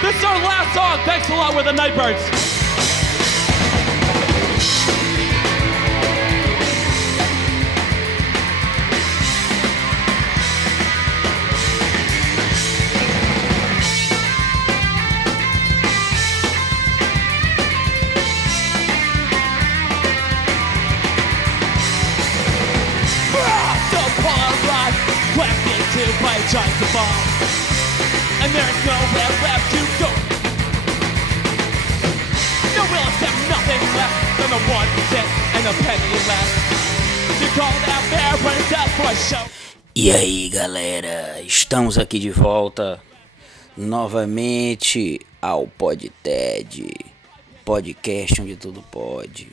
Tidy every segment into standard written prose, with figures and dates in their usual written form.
This is our last song. Thanks a lot, we're the Nightbirds. By a giant bomb, and there's nowhere left to go. No will accept nothing less than the 1% and the penny left. You call that fair when it's out for a show. E aí, galera, estamos aqui de volta novamente ao PodTed, podcast onde tudo pode.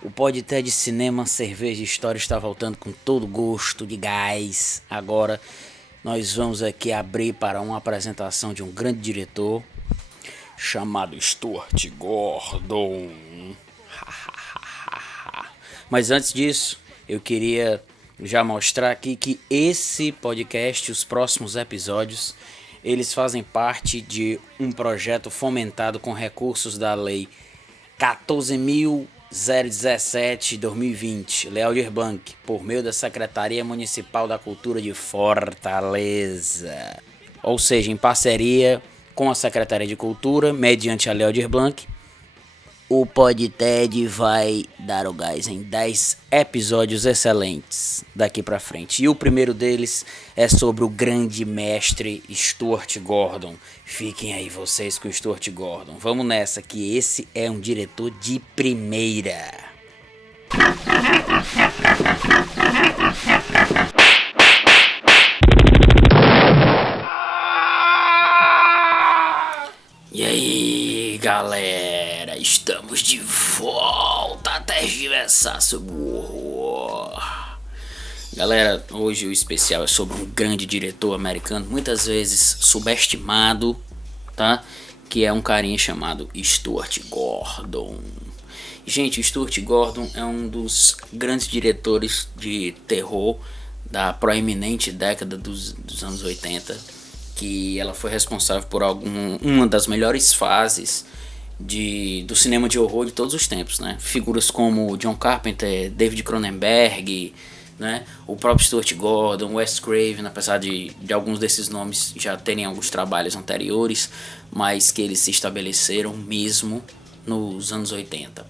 O PodTed Cinema, Cerveja e História está voltando com todo gosto de gás. Agora nós vamos aqui abrir para uma apresentação de um grande diretor chamado Stuart Gordon. Mas antes disso, eu queria já mostrar aqui que esse podcast, os próximos episódios, eles fazem parte de um projeto fomentado com recursos da Lei 14.017/2020, Lei Aldir Blanc, por meio da Secretaria Municipal da Cultura de Fortaleza. Ou seja, em parceria com a Secretaria de Cultura, mediante a Lei Aldir Blanc, o PodTed vai dar o gás em 10 episódios excelentes daqui pra frente. E o primeiro deles é sobre o grande mestre Stuart Gordon. Fiquem aí vocês com o Stuart Gordon. Vamos nessa, que esse é um diretor de primeira. E aí, galera, estamos de volta a tergiversar sobre o horror. Galera, hoje o especial é sobre um grande diretor americano, muitas vezes subestimado, tá? Que é um carinha chamado Stuart Gordon. Gente, o Stuart Gordon é um dos grandes diretores de terror da proeminente década dos anos 80. Que ela foi responsável por uma das melhores fases do cinema de horror de todos os tempos, né? Figuras como John Carpenter, David Cronenberg, né? O próprio Stuart Gordon, Wes Craven, apesar de alguns desses nomes já terem alguns trabalhos anteriores, mas que eles se estabeleceram mesmo nos anos 80,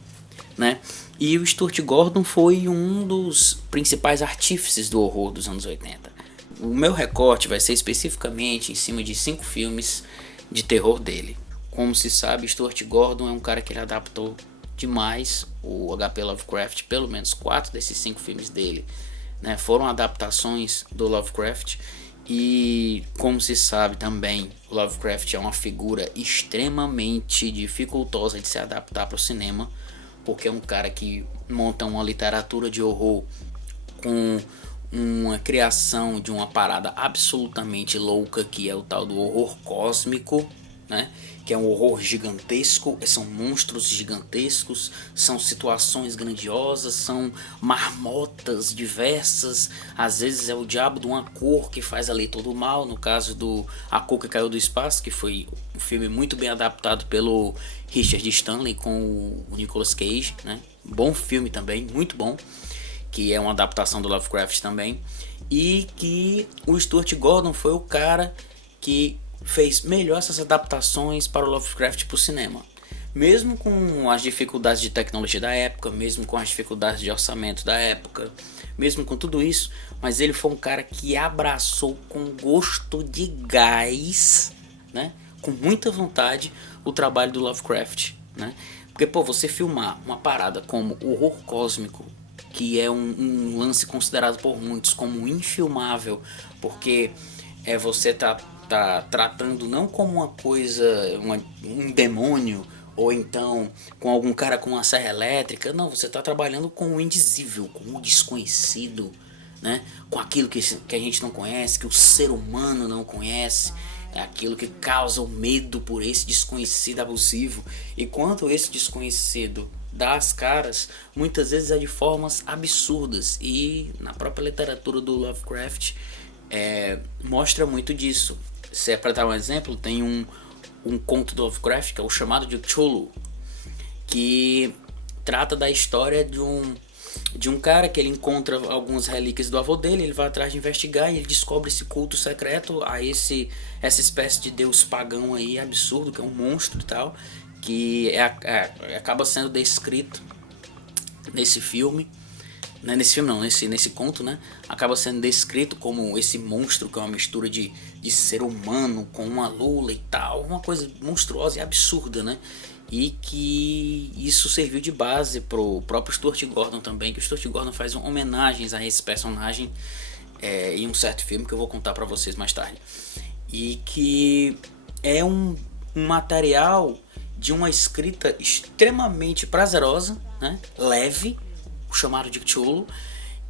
né? E o Stuart Gordon foi um dos principais artífices do horror dos anos 80. O meu recorte vai ser especificamente em cima de 5 filmes de terror dele. Como se sabe, Stuart Gordon é um cara que ele adaptou demais o H.P. Lovecraft. Pelo menos 4 desses 5 filmes dele, né, foram adaptações do Lovecraft. E como se sabe também, o Lovecraft é uma figura extremamente dificultosa de se adaptar para o cinema, porque é um cara que monta uma literatura de horror com uma criação de uma parada absolutamente louca, que é o tal do horror cósmico, né? Que é um horror gigantesco, são monstros gigantescos, são situações grandiosas, são marmotas diversas, às vezes é o diabo de uma cor que faz ali todo o mal, no caso do A Cor que Caiu do Espaço, que foi um filme muito bem adaptado pelo Richard Stanley com o Nicolas Cage, né? Bom filme também, muito bom, que é uma adaptação do Lovecraft também, e que o Stuart Gordon foi o cara que fez melhor essas adaptações para o Lovecraft para o cinema. Mesmo com as dificuldades de tecnologia da época, mesmo com as dificuldades de orçamento da época, mesmo com tudo isso, mas ele foi um cara que abraçou com gosto de gás, né? Com muita vontade, o trabalho do Lovecraft, né? Porque, pô, você filmar uma parada como o horror cósmico, que é um lance considerado por muitos como infilmável, porque você tá tratando não como uma coisa, um demônio, ou então com algum cara com uma serra elétrica. Não, você tá trabalhando com o indizível, com o desconhecido, né? Com aquilo que a gente não conhece, que o ser humano não conhece, é aquilo que causa o medo por esse desconhecido abusivo. E quanto esse desconhecido dá as caras, muitas vezes é de formas absurdas, e na própria literatura do Lovecraft mostra muito disso. Se é para dar um exemplo, tem um conto do Lovecraft, que é o Chamado de Cthulhu, que trata da história de um cara que ele encontra algumas relíquias do avô dele, ele vai atrás de investigar e ele descobre esse culto secreto a essa espécie de deus pagão aí absurdo, que é um monstro e tal, que acaba sendo descrito nesse filme, né? Nesse conto, né? Acaba sendo descrito como esse monstro que é uma mistura de ser humano com uma lula e tal, uma coisa monstruosa e absurda, né? E que isso serviu de base pro próprio Stuart Gordon também, que o Stuart Gordon faz homenagens a esse personagem em um certo filme que eu vou contar para vocês mais tarde. E que é um material de uma escrita extremamente prazerosa, né? Leve, o Chamado de Cthulhu,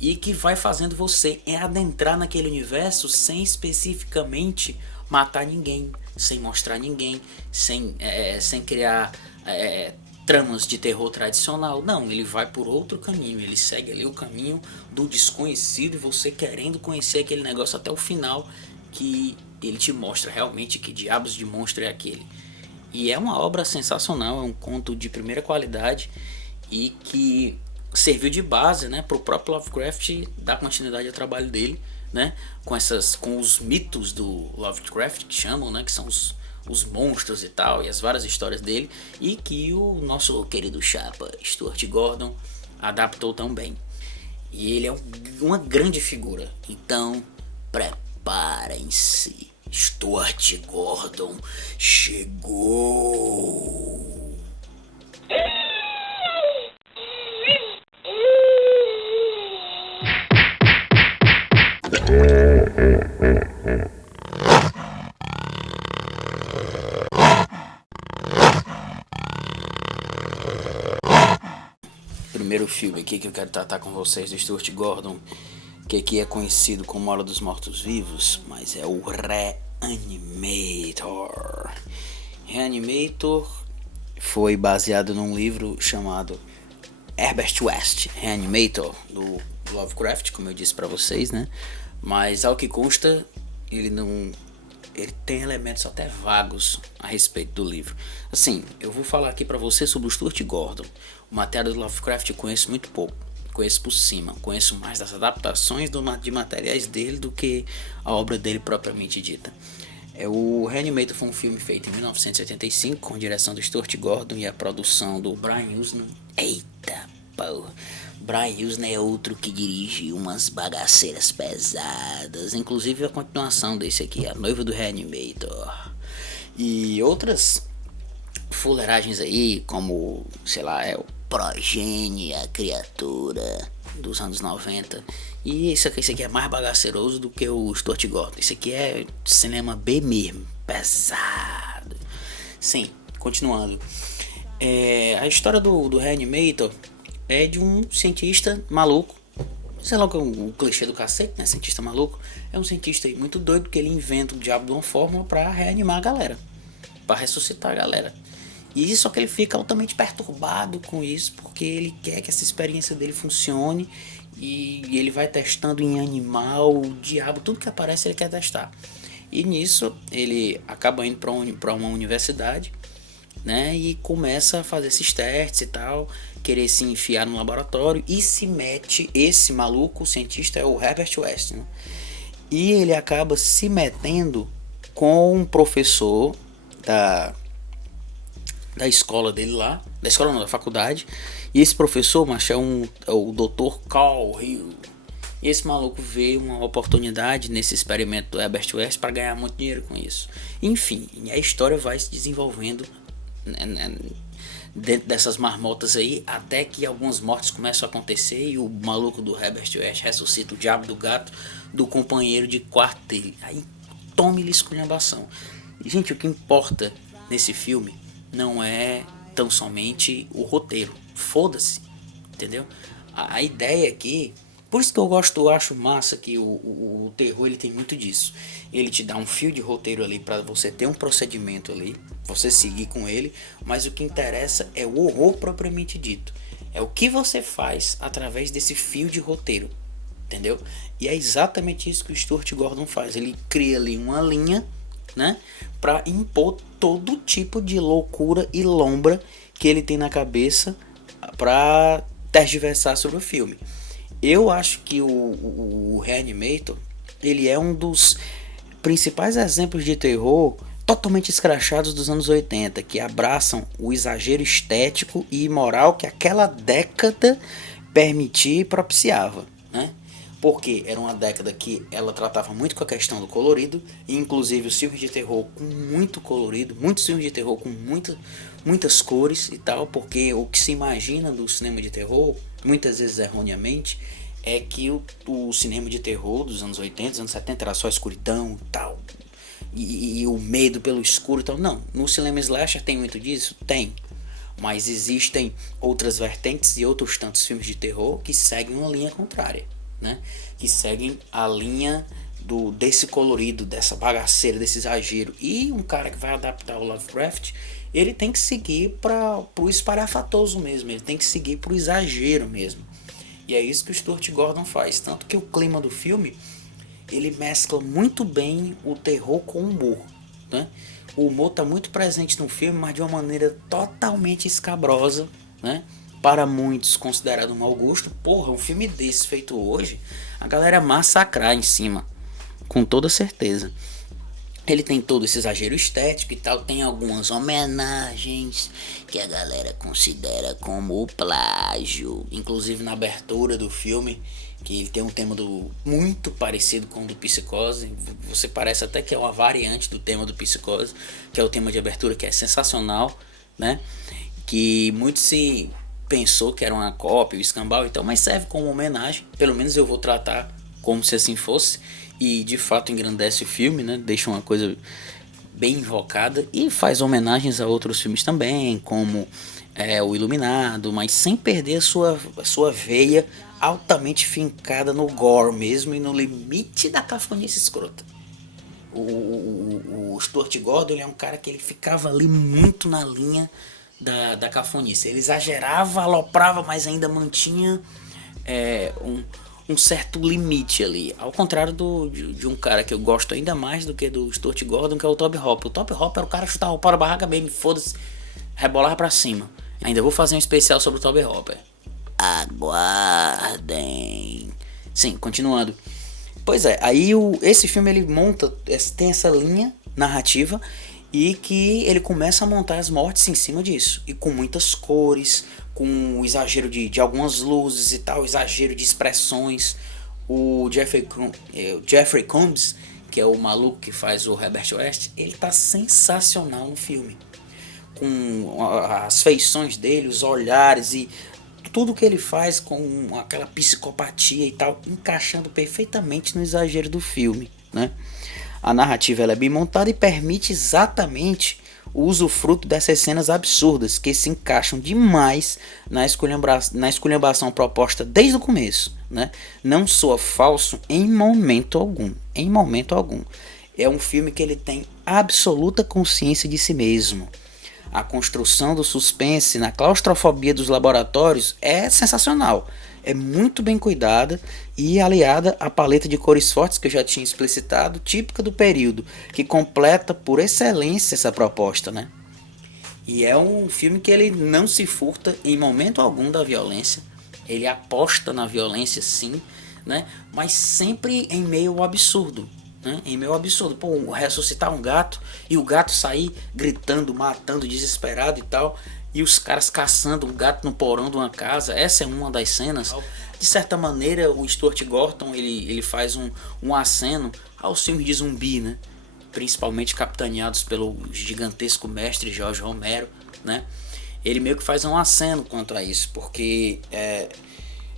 e que vai fazendo você adentrar naquele universo sem especificamente matar ninguém, sem mostrar ninguém, sem criar tramas de terror tradicional. Não, ele vai por outro caminho, ele segue ali o caminho do desconhecido e você querendo conhecer aquele negócio até o final, que ele te mostra realmente que diabos de monstro é aquele. E é uma obra sensacional, é um conto de primeira qualidade e que serviu de base, né, para o próprio Lovecraft dar continuidade ao trabalho dele, né, com os mitos do Lovecraft, que chamam, né, que são os monstros e tal, e as várias histórias dele, e que o nosso querido chapa Stuart Gordon adaptou tão bem. E ele é uma grande figura, então preparem-se. Stuart Gordon chegou. Primeiro filme aqui que eu quero tratar com vocês do Stuart Gordon, que aqui é conhecido como Hora dos Mortos-Vivos, mas é o Reanimator. Reanimator foi baseado num livro chamado Herbert West, Reanimator, do Lovecraft, como eu disse pra vocês, né? Mas ao que consta, ele tem elementos até vagos a respeito do livro. Assim, eu vou falar aqui pra você sobre o Stuart Gordon. O material do Lovecraft eu conheço muito pouco, conheço por cima, conheço mais das adaptações de materiais dele do que a obra dele propriamente dita. O Reanimator foi um filme feito em 1985 com a direção do Stuart Gordon e a produção do Brian Usna. Eita porra, Brian Usna é outro que dirige umas bagaceiras pesadas, inclusive a continuação desse aqui, A Noiva do Reanimator, e outras fuleiragens aí, como, sei lá, o Progenie, a Criatura dos anos 90. E esse aqui é mais bagaceiroso do que o Stuart Gordon. Esse aqui é cinema B mesmo, pesado. Sim, continuando. A história do Reanimator é de um cientista maluco. Sei lá o clichê do cacete, né? Cientista maluco. É um cientista aí muito doido, que ele inventa o diabo de uma fórmula pra reanimar a galera, pra ressuscitar a galera. E só que ele fica altamente perturbado com isso, porque ele quer que essa experiência dele funcione, e ele vai testando em animal, o diabo, tudo que aparece ele quer testar. E nisso ele acaba indo para uma universidade, né, e começa a fazer esses testes e tal, querer se enfiar no laboratório, e se mete, esse maluco, o cientista é o Herbert West, né, e ele acaba se metendo com um professor da escola dele lá, da escola não, da faculdade, e esse professor, macho, é o Dr. Carl Hill. E esse maluco vê uma oportunidade nesse experimento do Herbert West para ganhar muito dinheiro com isso. Enfim, a história vai se desenvolvendo, né, dentro dessas marmotas aí, até que algumas mortes começam a acontecer e o maluco do Herbert West ressuscita o diabo do gato do companheiro de quarto dele. Aí tome-lhe esculhambação. Gente, o que importa nesse filme não é tão somente o roteiro. Foda-se, entendeu? A ideia aqui, por isso que eu acho massa que o terror ele tem muito disso. Ele te dá um fio de roteiro ali para você ter um procedimento ali, você seguir com ele, mas o que interessa é o horror propriamente dito. É o que você faz através desse fio de roteiro, entendeu? E é exatamente isso que o Stuart Gordon faz. Ele cria ali uma linha né, para impor todo tipo de loucura e lombra que ele tem na cabeça para tergiversar sobre o filme. Eu acho que o Reanimator, ele é um dos principais exemplos de terror totalmente escrachados dos anos 80, que abraçam o exagero estético e imoral que aquela década permitia e propiciava, né? Porque era uma década que ela tratava muito com a questão do colorido, e inclusive os filmes de terror com muito colorido, muitos filmes de terror com muitas cores e tal, porque o que se imagina do cinema de terror, muitas vezes erroneamente, é que o cinema de terror dos anos 80, dos anos 70 era só escuridão e tal, e o medo pelo escuro e tal. Não, no cinema slasher tem muito disso? Tem. Mas existem outras vertentes e outros tantos filmes de terror que seguem uma linha contrária, né? Que seguem a linha desse colorido, dessa bagaceira, desse exagero. E um cara que vai adaptar o Lovecraft, ele tem que seguir para o espalhafatoso mesmo, ele tem que seguir para o exagero mesmo. E é isso que o Stuart Gordon faz. Tanto que o clima do filme, ele mescla muito bem o terror com o humor, né? O humor está muito presente no filme, mas de uma maneira totalmente escabrosa, né? Para muitos considerado um mau gosto. Porra, um filme desse feito hoje, a galera massacrar em cima, com toda certeza. Ele tem todo esse exagero estético e tal, tem algumas homenagens que a galera considera como plágio. Inclusive na abertura do filme, que ele tem um tema muito parecido com o do Psicose. Você parece até que é uma variante do tema do Psicose, que é o tema de abertura, que é sensacional, né? Que muito se pensou que era uma cópia, o escambau e tal, mas serve como homenagem. Pelo menos eu vou tratar como se assim fosse. E de fato engrandece o filme, né? Deixa uma coisa bem invocada e faz homenagens a outros filmes também, como o Iluminado, mas sem perder a sua veia altamente fincada no gore mesmo e no limite da cafonice escrota. O Stuart Gordon, ele é um cara que ele ficava ali muito na linha da cafonice. Ele exagerava, aloprava, mas ainda mantinha um certo limite ali. Ao contrário de um cara que eu gosto ainda mais do que do Stuart Gordon, que é o Tobe Hooper. O Tobe Hooper era o cara que chutava o pau da barraca mesmo, foda-se, rebolar pra cima. Ainda vou fazer um especial sobre o Tobe Hooper. Aguardem. Sim, continuando. Pois é, aí esse filme ele monta, tem essa linha narrativa e que ele começa a montar as mortes em cima disso. E com muitas cores, com o exagero de algumas luzes e tal, exagero de expressões. O Jeffrey Combs, que é o maluco que faz o Herbert West, ele tá sensacional no filme. Com as feições dele, os olhares e tudo que ele faz com aquela psicopatia e tal, encaixando perfeitamente no exagero do filme, né? A narrativa ela é bem montada e permite exatamente o usufruto dessas cenas absurdas que se encaixam demais na esculhambação proposta desde o começo, né? Não soa falso em momento algum, em momento algum. É um filme que ele tem absoluta consciência de si mesmo. A construção do suspense na claustrofobia dos laboratórios é sensacional. É muito bem cuidada e aliada à paleta de cores fortes que eu já tinha explicitado, típica do período, que completa por excelência essa proposta, né? E é um filme que ele não se furta em momento algum da violência. Ele aposta na violência sim, né? Mas sempre em meio ao absurdo. Em meio absurdo, pô, ressuscitar um gato e o gato sair gritando, matando, desesperado e tal, e os caras caçando um gato no porão de uma casa. Essa é uma das cenas. De certa maneira, o Stuart Gordon ele faz um aceno aos filmes de zumbi, né? Principalmente capitaneados pelo gigantesco mestre George Romero, né? Ele meio que faz um aceno quanto a isso, porque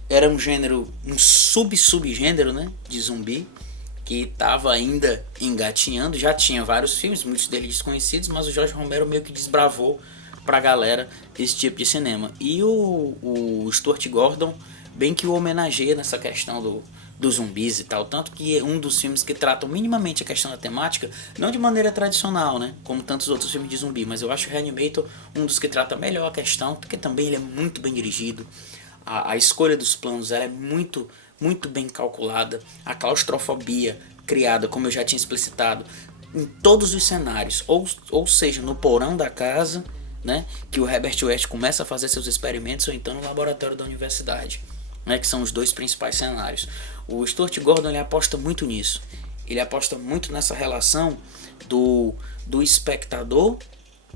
era um gênero, um subgênero, né, de zumbi, que estava ainda engatinhando. Já tinha vários filmes, muitos deles desconhecidos, mas o Jorge Romero meio que desbravou pra galera esse tipo de cinema. E o Stuart Gordon bem que o homenageia nessa questão dos zumbis e tal, tanto que é um dos filmes que tratam minimamente a questão da temática, não de maneira tradicional, né, como tantos outros filmes de zumbi, mas eu acho o Reanimator um dos que trata melhor a questão, porque também ele é muito bem dirigido. A escolha dos planos ela é muito bem calculada. A claustrofobia criada, como eu já tinha explicitado, em todos os cenários, ou seja, no porão da casa, né, que o Herbert West começa a fazer seus experimentos, ou então no laboratório da universidade, né, que são os dois principais cenários. O Stuart Gordon ele aposta muito nisso, ele aposta muito nessa relação do espectador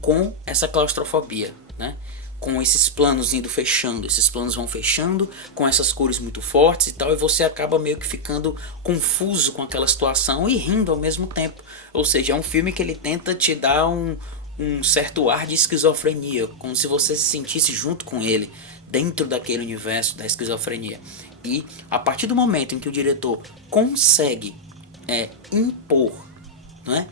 com essa claustrofobia, né? Com esses planos indo fechando, esses planos vão fechando com essas cores muito fortes e tal, e você acaba meio que ficando confuso com aquela situação e rindo ao mesmo tempo. Ou seja, é um filme que ele tenta te dar um certo ar de esquizofrenia, como se você se sentisse junto com ele, dentro daquele universo da esquizofrenia. E a partir do momento em que o diretor consegue impor, né,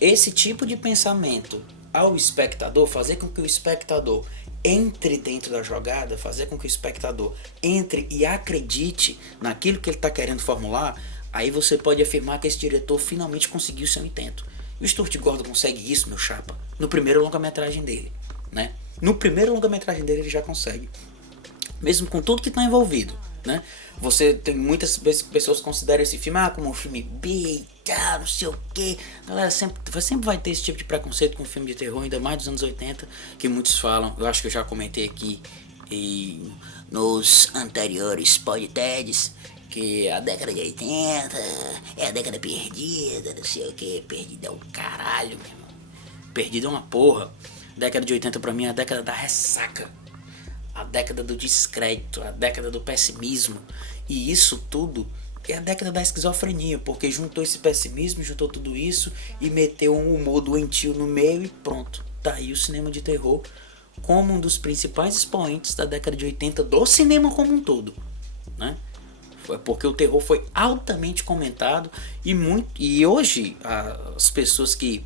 esse tipo de pensamento ao espectador, fazer com que o espectador entre dentro da jogada, fazer com que o espectador entre e acredite naquilo que ele está querendo formular, aí você pode afirmar que esse diretor finalmente conseguiu seu intento. E o Stuart Gordon consegue isso, meu chapa, no primeiro longa-metragem dele, né? No primeiro longa-metragem dele ele já consegue, mesmo com tudo que está envolvido, né? Você tem muitas pessoas que consideram esse filme como um filme B e tal, não sei o que. Galera, sempre vai ter esse tipo de preconceito com filme de terror, ainda mais dos anos 80, que muitos falam. Eu acho que eu já comentei aqui nos anteriores podcasts que a década de 80 é a década perdida, não sei o que. Perdida é o caralho, meu irmão. Perdida é uma porra. Década de 80 pra mim é a década da ressaca, a década do descrédito, a década do pessimismo. E isso tudo é a década da esquizofrenia, porque juntou esse pessimismo, juntou tudo isso e meteu um humor doentio no meio e pronto. Tá aí o cinema de terror como um dos principais expoentes da década de 80 do cinema como um todo, né? Foi porque o terror foi altamente comentado e hoje as pessoas que,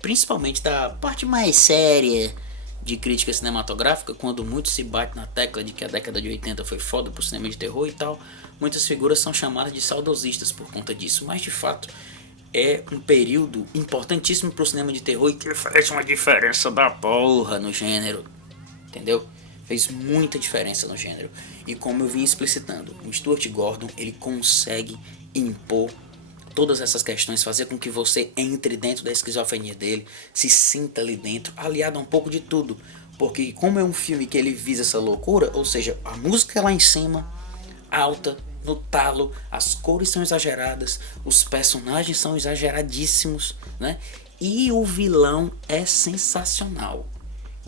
principalmente da parte mais séria de crítica cinematográfica, quando muito se bate na tecla de que a década de 80 foi foda pro cinema de terror e tal, muitas figuras são chamadas de saudosistas por conta disso, mas de fato é um período importantíssimo pro cinema de terror e que faz uma diferença da porra no gênero, entendeu? Fez muita diferença no gênero. E como eu vim explicitando, o Stuart Gordon ele consegue impor todas essas questões, fazer com que você entre dentro da esquizofrenia dele, se sinta ali dentro, aliado a um pouco de tudo, porque como é um filme que ele visa essa loucura, ou seja, a música é lá em cima, alta, no talo, as cores são exageradas, os personagens são exageradíssimos, né? E o vilão é sensacional,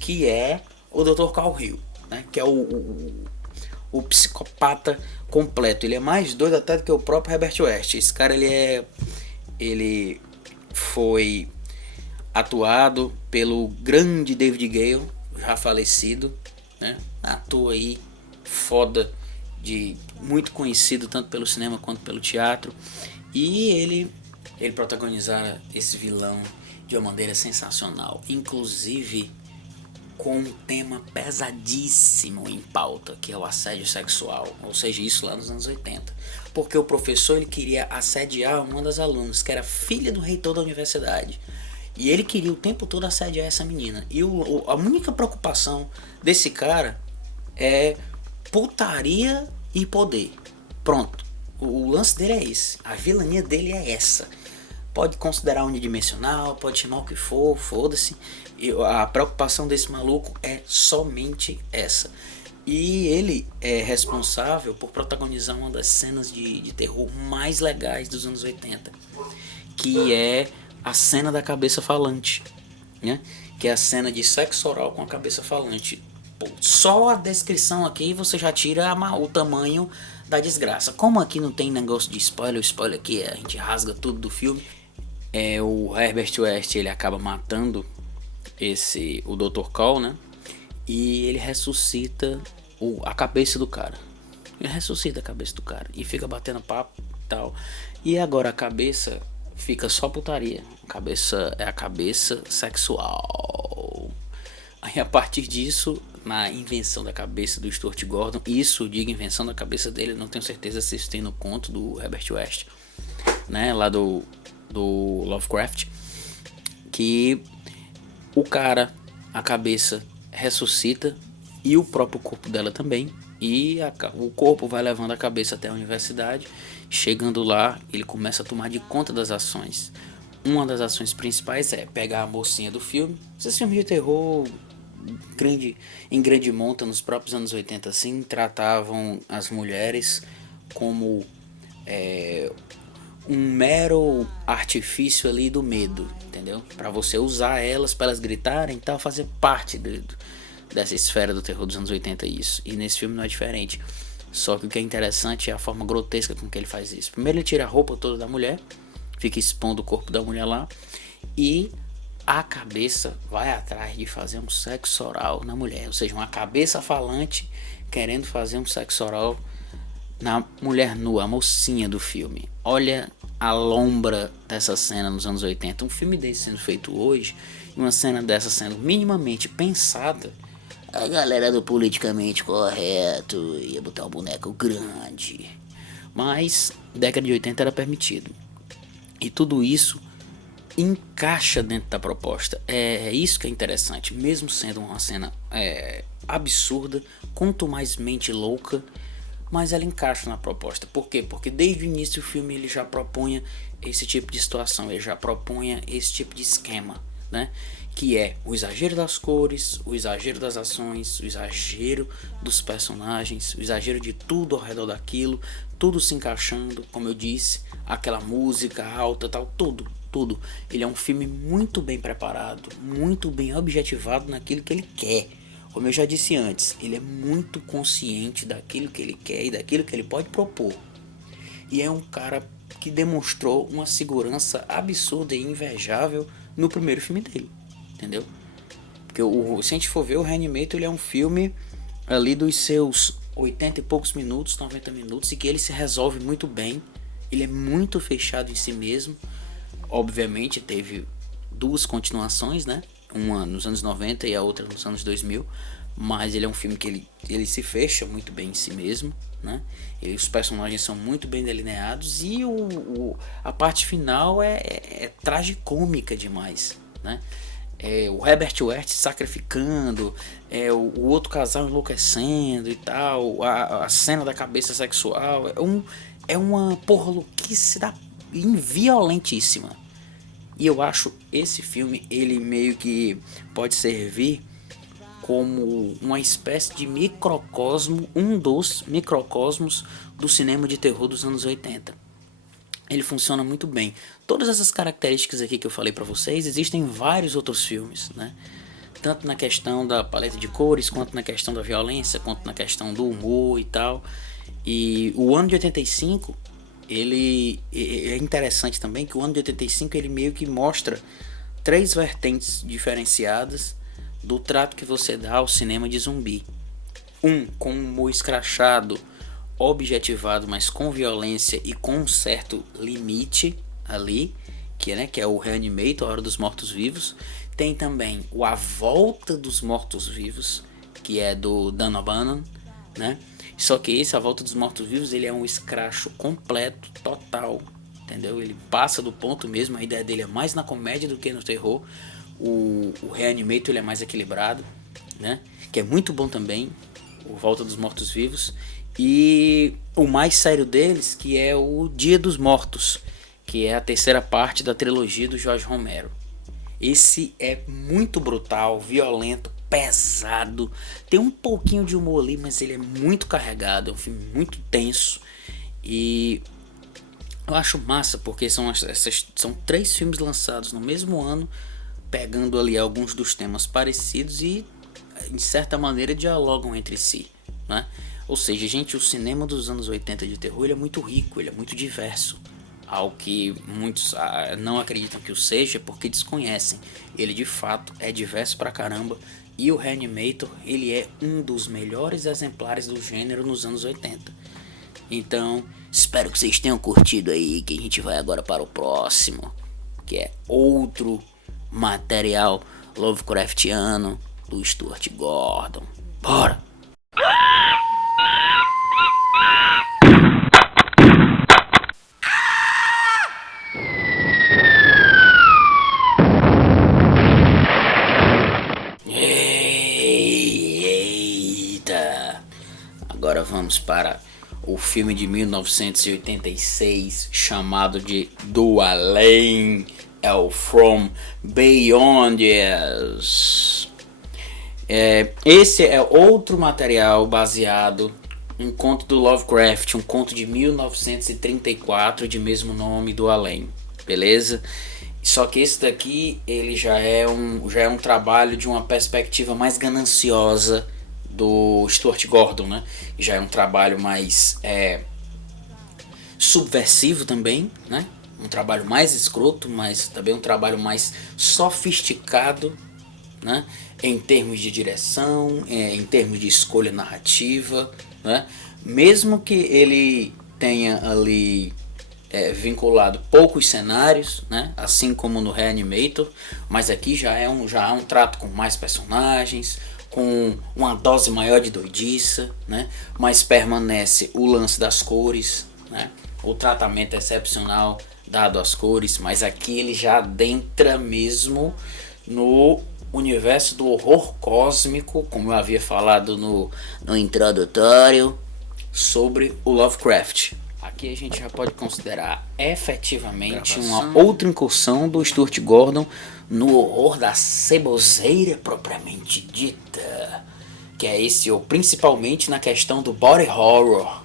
que é o Dr. Cahill, né? Que é o psicopata completo. Ele é mais doido até do que o próprio Herbert West. Esse cara ele foi atuado pelo grande David Gale, já falecido, né? Ator aí foda, muito conhecido tanto pelo cinema quanto pelo teatro, e ele protagonizara esse vilão de uma maneira sensacional, inclusive com um tema pesadíssimo em pauta, que é o assédio sexual, ou seja, isso lá nos anos 80, porque o professor ele queria assediar uma das alunas, que era filha do reitor da universidade, e ele queria o tempo todo assediar essa menina, e a única preocupação desse cara é putaria e poder, pronto, o lance dele é esse, a vilania dele é essa. Pode considerar unidimensional, pode chamar o que for, foda-se. A preocupação desse maluco é somente essa. E ele é responsável por protagonizar uma das cenas de terror mais legais dos anos 80, que é a cena da cabeça falante, né? Que é a cena de sexo oral com a cabeça falante. Pô, só a descrição aqui você já tira o tamanho da desgraça. Como aqui não tem negócio de spoiler, o spoiler aqui a gente rasga tudo do filme. O Herbert West ele acaba matando o Dr. Cole, né? E ele ressuscita a cabeça do cara. Ele ressuscita a cabeça do cara e fica batendo papo e tal. E agora a cabeça fica só putaria. A cabeça é a cabeça sexual. Aí a partir disso, na invenção da cabeça do Stuart Gordon, isso, digo invenção da cabeça dele, não tenho certeza se isso tem no conto do Herbert West, né? Lá do Lovecraft, que o cara, a cabeça ressuscita e o próprio corpo dela também, e o corpo vai levando a cabeça até a universidade. Chegando lá, ele começa a tomar de conta das ações. uma das ações principais é pegar a mocinha do filme. Esses filmes de terror em grande monta nos próprios anos 80 assim, tratavam as mulheres como um mero artifício ali do medo, entendeu? Para você usar elas, para elas gritarem e tal, fazer parte dessa esfera do terror dos anos 80 isso. E nesse filme não é diferente. Só que o que é interessante é a forma grotesca com que ele faz isso. Primeiro ele tira a roupa toda da mulher, fica expondo o corpo da mulher lá, e a cabeça vai atrás de fazer um sexo oral na mulher. Ou seja, uma cabeça falante querendo fazer um sexo oral na mulher nua, a mocinha do filme. Olha a lombra dessa cena nos anos 80. Um filme desse sendo feito hoje, e uma cena dessa sendo minimamente pensada, a galera do politicamente correto ia botar um boneco grande. Mas década de 80 era permitido. E tudo isso encaixa dentro da proposta. É isso que é interessante. Mesmo sendo uma cena absurda, quanto mais mente louca, mas ela encaixa na proposta. Por quê? Porque desde o início do filme ele já propunha esse tipo de situação, ele já propunha esse tipo de esquema, né? Que é o exagero das cores, o exagero das ações, o exagero dos personagens, o exagero de tudo ao redor daquilo, tudo se encaixando, como eu disse, aquela música alta, tal, tudo. Ele é um filme muito bem preparado, muito bem objetivado naquilo que ele quer. Como eu já disse antes, ele é muito consciente daquilo que ele quer e daquilo que ele pode propor. E é um cara que demonstrou uma segurança absurda e invejável no primeiro filme dele, entendeu? Porque se a gente for ver, o Reanimator, ele é um filme ali dos seus 80 e poucos minutos, 90 minutos, e que ele se resolve muito bem. Ele é muito fechado em si mesmo. Obviamente teve duas continuações, né? Uma nos anos 90 e a outra nos anos 2000, mas ele é um filme que ele se fecha muito bem em si mesmo, né? Os personagens são muito bem delineados e a parte final é tragicômica demais, né? O Herbert West se sacrificando, o outro casal enlouquecendo e tal, a cena da cabeça sexual, é uma porra-louquice violentíssima. E eu acho esse filme, ele meio que pode servir como uma espécie de microcosmo, um dos microcosmos do cinema de terror dos anos 80. Ele funciona muito bem. Todas essas características aqui que eu falei pra vocês, existem em vários outros filmes, né? Tanto na questão da paleta de cores, quanto na questão da violência, quanto na questão do humor e tal. E o ano de 85... ele é interessante também que o ano de 85 ele meio que mostra três vertentes diferenciadas do trato que você dá ao cinema de zumbi. Com um humor escrachado, objetivado, mas com violência e com um certo limite ali, que é o Reanimator, A Hora dos Mortos-Vivos. Tem também o A Volta dos Mortos-Vivos, que é do Dan O'Bannon, né? Só que esse, A Volta dos Mortos-Vivos, ele é um escracho completo, total, entendeu? Ele passa do ponto mesmo, a ideia dele é mais na comédia do que no terror. O Reanimator, ele é mais equilibrado, né? Que é muito bom também, o Volta dos Mortos-Vivos. E o mais sério deles, que é o Dia dos Mortos, que é a terceira parte da trilogia do Jorge Romero. Esse é muito brutal, violento, pesado, tem um pouquinho de humor ali, mas ele é muito carregado, é um filme muito tenso. E eu acho massa porque são três filmes lançados no mesmo ano, pegando ali alguns dos temas parecidos e de certa maneira dialogam entre si, né? Ou seja, gente, o cinema dos anos 80 de terror, ele é muito rico, ele é muito diverso. Ao que muitos não acreditam que o seja porque desconhecem. Ele de fato é diverso pra caramba. E o Reanimator, ele é um dos melhores exemplares do gênero nos anos 80. Então, espero que vocês tenham curtido aí, que a gente vai agora para o próximo, que é outro material Lovecraftiano do Stuart Gordon. Bora! Eita! Agora vamos para o filme de 1986 chamado de Do Além, é o From Beyond Yes. Esse é outro material baseado em um conto do Lovecraft, um conto de 1934 de mesmo nome, do Além, beleza? Só que esse daqui ele já é um trabalho de uma perspectiva mais gananciosa do Stuart Gordon, né? Já é um trabalho mais subversivo também, né? Um trabalho mais escroto, mas também um trabalho mais sofisticado, né? Em termos de direção, em termos de escolha narrativa, né? Mesmo que ele tenha ali vinculado poucos cenários, né? Assim como no Reanimator, mas aqui já é um trato com mais personagens, com uma dose maior de doidiça, né? Mas permanece o lance das cores, né? O tratamento excepcional dado às cores, mas aqui ele já adentra mesmo no universo do horror cósmico, como eu havia falado no introdutório sobre o Lovecraft. Aqui a gente já pode considerar efetivamente uma outra incursão do Stuart Gordon no horror da ceboseira propriamente dita, que é esse, ou principalmente na questão do body horror.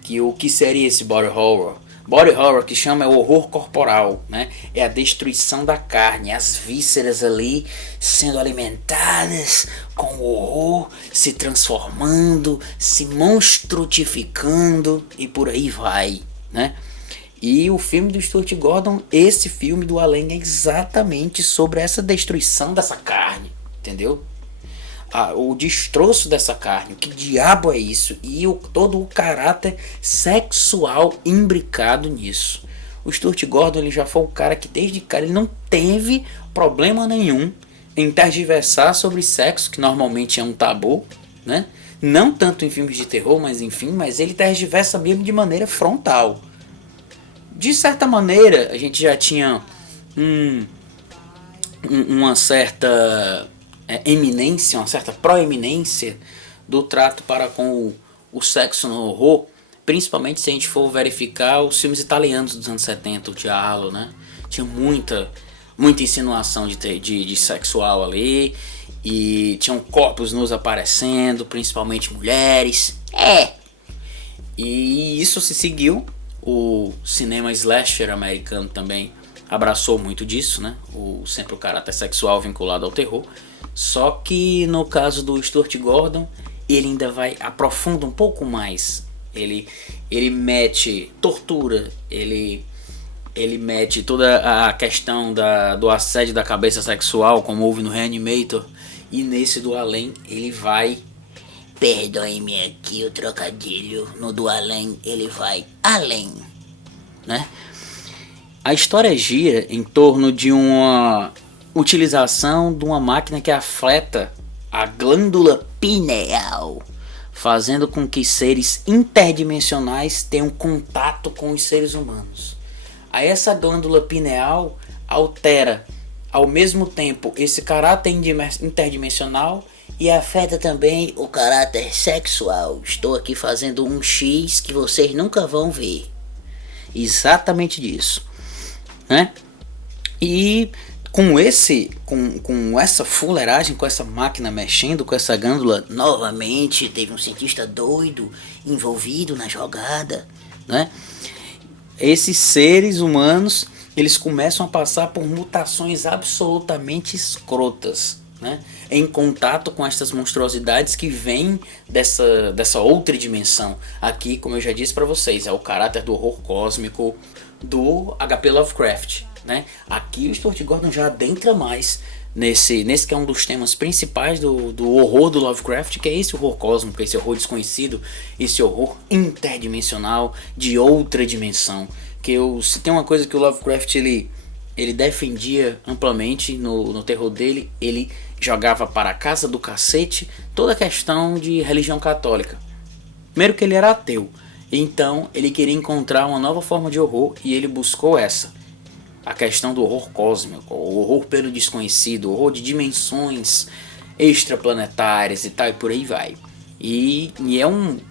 Que o que seria esse body horror? Body horror, que chama, é o horror corporal, né? É a destruição da carne, as vísceras ali sendo alimentadas com o horror, se transformando, se monstrutificando e por aí vai, né? E o filme do Stuart Gordon, esse filme do Além, é exatamente sobre essa destruição dessa carne, entendeu? O destroço dessa carne, o que diabo é isso, e todo o caráter sexual imbricado nisso. O Stuart Gordon, ele já foi o cara que desde cara ele não teve problema nenhum em tergiversar sobre sexo, que normalmente é um tabu, né? Não tanto em filmes de terror, mas enfim, mas ele tergiversa mesmo de maneira frontal. De certa maneira, a gente já tinha uma certa eminência, uma certa proeminência do trato para com o sexo no horror, principalmente se a gente for verificar os filmes italianos dos anos 70, o Giallo, né? Tinha muita insinuação de sexual ali, e tinham corpos nus aparecendo, principalmente mulheres. E isso se seguiu. O cinema slasher americano também abraçou muito disso, né? Sempre o caráter sexual vinculado ao terror. Só que no caso do Stuart Gordon, ele ainda aprofunda um pouco mais. Ele mete tortura, ele mete toda a questão do assédio da cabeça sexual, como houve no Reanimator, e nesse do Além ele vai, perdoe-me aqui o trocadilho, no do Além ele vai além, né? A história gira em torno de uma utilização de uma máquina que afeta a glândula pineal, fazendo com que seres interdimensionais tenham contato com os seres humanos. Aí essa glândula pineal altera ao mesmo tempo esse caráter interdimensional e afeta também o caráter sexual. Estou aqui fazendo um X que vocês nunca vão ver. Exatamente disso, né? E com essa fuleiragem, com essa máquina mexendo, com essa glândula, novamente teve um cientista doido envolvido na jogada, né? Esses seres humanos, eles começam a passar por mutações absolutamente escrotas, né? Em contato com estas monstruosidades que vêm dessa outra dimensão. Aqui, como eu já disse para vocês, é o caráter do horror cósmico do H.P. Lovecraft, né? Aqui o Stuart Gordon já adentra mais nesse que é um dos temas principais do horror do Lovecraft, que é esse horror cósmico, esse horror desconhecido, esse horror interdimensional de outra dimensão. Se tem uma coisa que o Lovecraft ele defendia amplamente no terror dele, ele jogava para a casa do cacete toda a questão de religião católica. Primeiro que ele era ateu, então ele queria encontrar uma nova forma de horror e ele buscou a questão do horror cósmico, o horror pelo desconhecido, o horror de dimensões extraplanetárias e tal, e por aí vai. E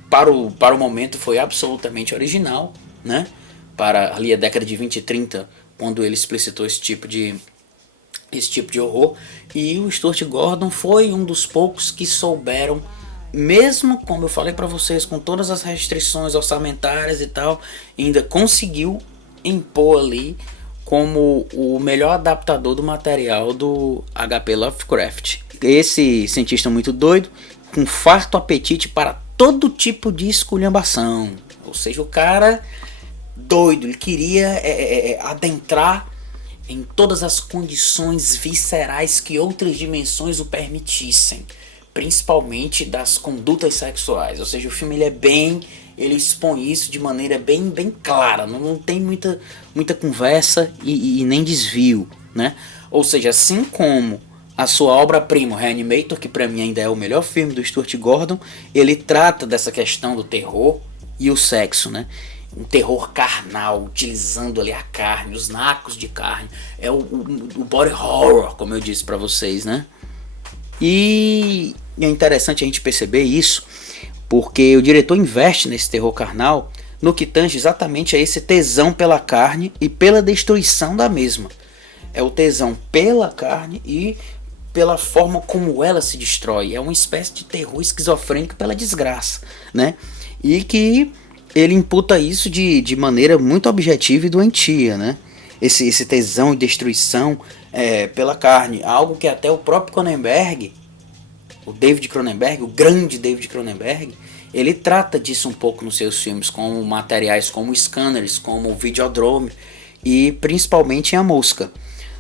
para o momento foi absolutamente original, né? Para ali a década de 20 e 30, quando ele explicitou esse tipo de horror. E o Stuart Gordon foi um dos poucos que souberam, mesmo como eu falei para vocês, com todas as restrições orçamentárias e tal, ainda conseguiu impor ali como o melhor adaptador do material do HP Lovecraft. Esse cientista muito doido, com farto apetite para todo tipo de esculhambação. Ou seja, o cara doido, ele queria adentrar em todas as condições viscerais que outras dimensões o permitissem, principalmente das condutas sexuais. Ou seja, o filme ele expõe isso de maneira bem clara, não tem muita conversa e nem desvio, né? Ou seja, assim como a sua obra-prima, Reanimator, que para mim ainda é o melhor filme do Stuart Gordon, ele trata dessa questão do terror e o sexo, né? Um terror carnal, utilizando ali a carne, os nacos de carne. É o body horror, como eu disse para vocês, né? E é interessante a gente perceber isso, porque o diretor investe nesse terror carnal no que tange exatamente a esse tesão pela carne e pela destruição da mesma. É o tesão pela carne e pela forma como ela se destrói. É uma espécie de terror esquizofrênico pela desgraça, né? E que ele imputa isso de maneira muito objetiva e doentia, né? Esse tesão e destruição pela carne, algo que até o próprio Cronenberg, o David Cronenberg, o grande David Cronenberg, ele trata disso um pouco nos seus filmes, com materiais como Scanners, como Videodrome e principalmente em A Mosca.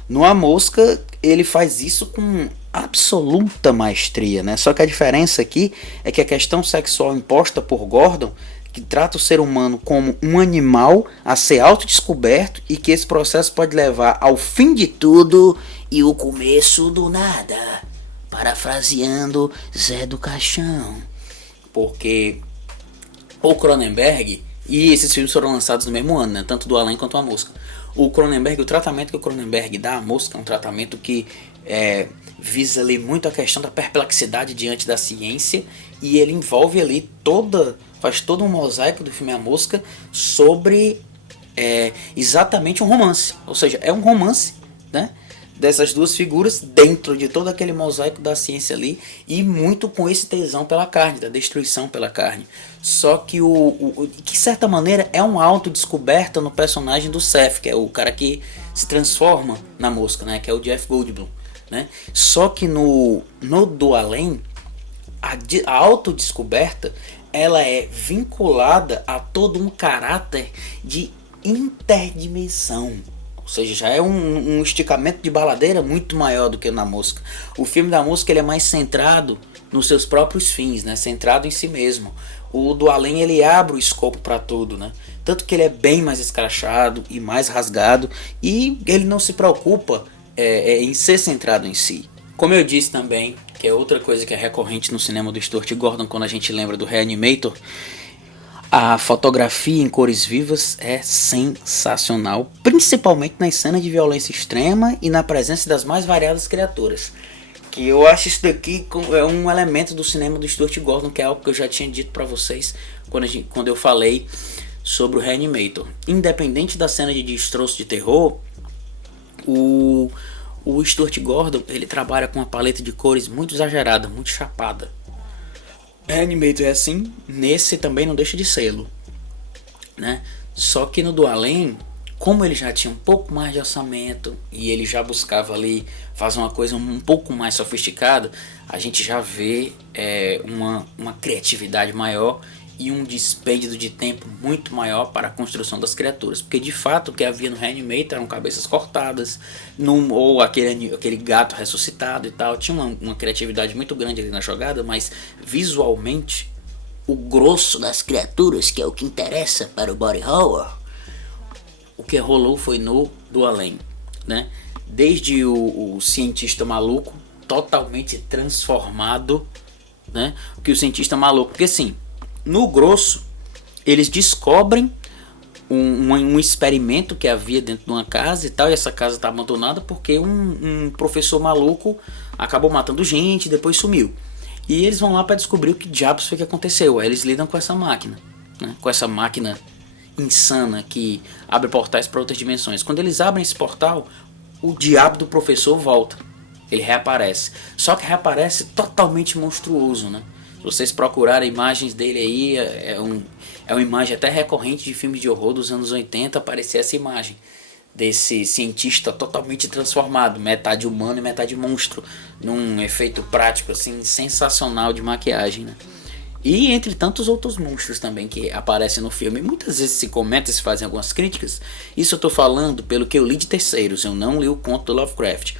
No A Mosca ele faz isso com absoluta maestria, né? Só que a diferença aqui é que a questão sexual imposta por Gordon, que trata o ser humano como um animal a ser autodescoberto e que esse processo pode levar ao fim de tudo e o começo do nada, parafraseando Zé do Caixão. Porque o Cronenberg, e esses filmes foram lançados no mesmo ano, né? Tanto do Além quanto A Mosca. O tratamento que o Cronenberg dá à Mosca é um tratamento que visa ali muito a questão da perplexidade diante da ciência, e ele envolve ali faz todo um mosaico do filme A Mosca sobre exatamente um romance. Ou seja, é um romance, né, dessas duas figuras dentro de todo aquele mosaico da ciência ali, e muito com esse tesão pela carne, da destruição pela carne. Só que que de certa maneira é uma autodescoberta no personagem do Seth, que é o cara que se transforma na mosca, né, que é o Jeff Goldblum, né? Só que no Do Além, a autodescoberta ela é vinculada a todo um caráter de interdimensão. Ou seja, já é um esticamento de baladeira muito maior do que na Mosca. O filme da Mosca ele é mais centrado nos seus próprios fins, né? Centrado em si mesmo. O Do Além ele abre o escopo para tudo, né? Tanto que ele é bem mais escrachado e mais rasgado, e ele não se preocupa em ser centrado em si. Como eu disse também, que é outra coisa que é recorrente no cinema do Stuart Gordon quando a gente lembra do Reanimator, a fotografia em cores vivas é sensacional, principalmente nas cenas de violência extrema e na presença das mais variadas criaturas. Que eu acho isso daqui é um elemento do cinema do Stuart Gordon, que é algo que eu já tinha dito para vocês quando eu falei sobre o Reanimator. Independente da cena de destroço de terror, o Stuart Gordon ele trabalha com uma paleta de cores muito exagerada, muito chapada. Reanimator é assim, nesse também não deixa de sê-lo, né? Só que no Do Além, como ele já tinha um pouco mais de orçamento e ele já buscava ali fazer uma coisa um pouco mais sofisticada, a gente já vê uma criatividade maior e um dispêndio de tempo muito maior para a construção das criaturas, porque de fato o que havia no Reanimator eram cabeças cortadas, ou aquele gato ressuscitado e tal. Tinha uma criatividade muito grande ali na jogada, mas visualmente o grosso das criaturas, que é o que interessa para o body horror, o que rolou foi no Do Além, né? Desde o cientista maluco totalmente transformado, né? O que o cientista maluco, porque assim, no grosso, eles descobrem um experimento que havia dentro de uma casa e tal, e essa casa está abandonada porque um professor maluco acabou matando gente e depois sumiu. E eles vão lá para descobrir o que diabos foi que aconteceu. Aí eles lidam com essa máquina, né? Com essa máquina insana que abre portais para outras dimensões. Quando eles abrem esse portal, o diabo do professor volta. Ele reaparece. Só que reaparece totalmente monstruoso, né? Se vocês procurarem imagens dele aí, é uma imagem até recorrente de filmes de horror dos anos 80, aparecer essa imagem desse cientista totalmente transformado, metade humano e metade monstro, num efeito prático assim sensacional de maquiagem, né? E entre tantos outros monstros também que aparecem no filme. Muitas vezes se comenta, se fazem algumas críticas. Isso eu tô falando pelo que eu li de terceiros, eu não li o conto do Lovecraft.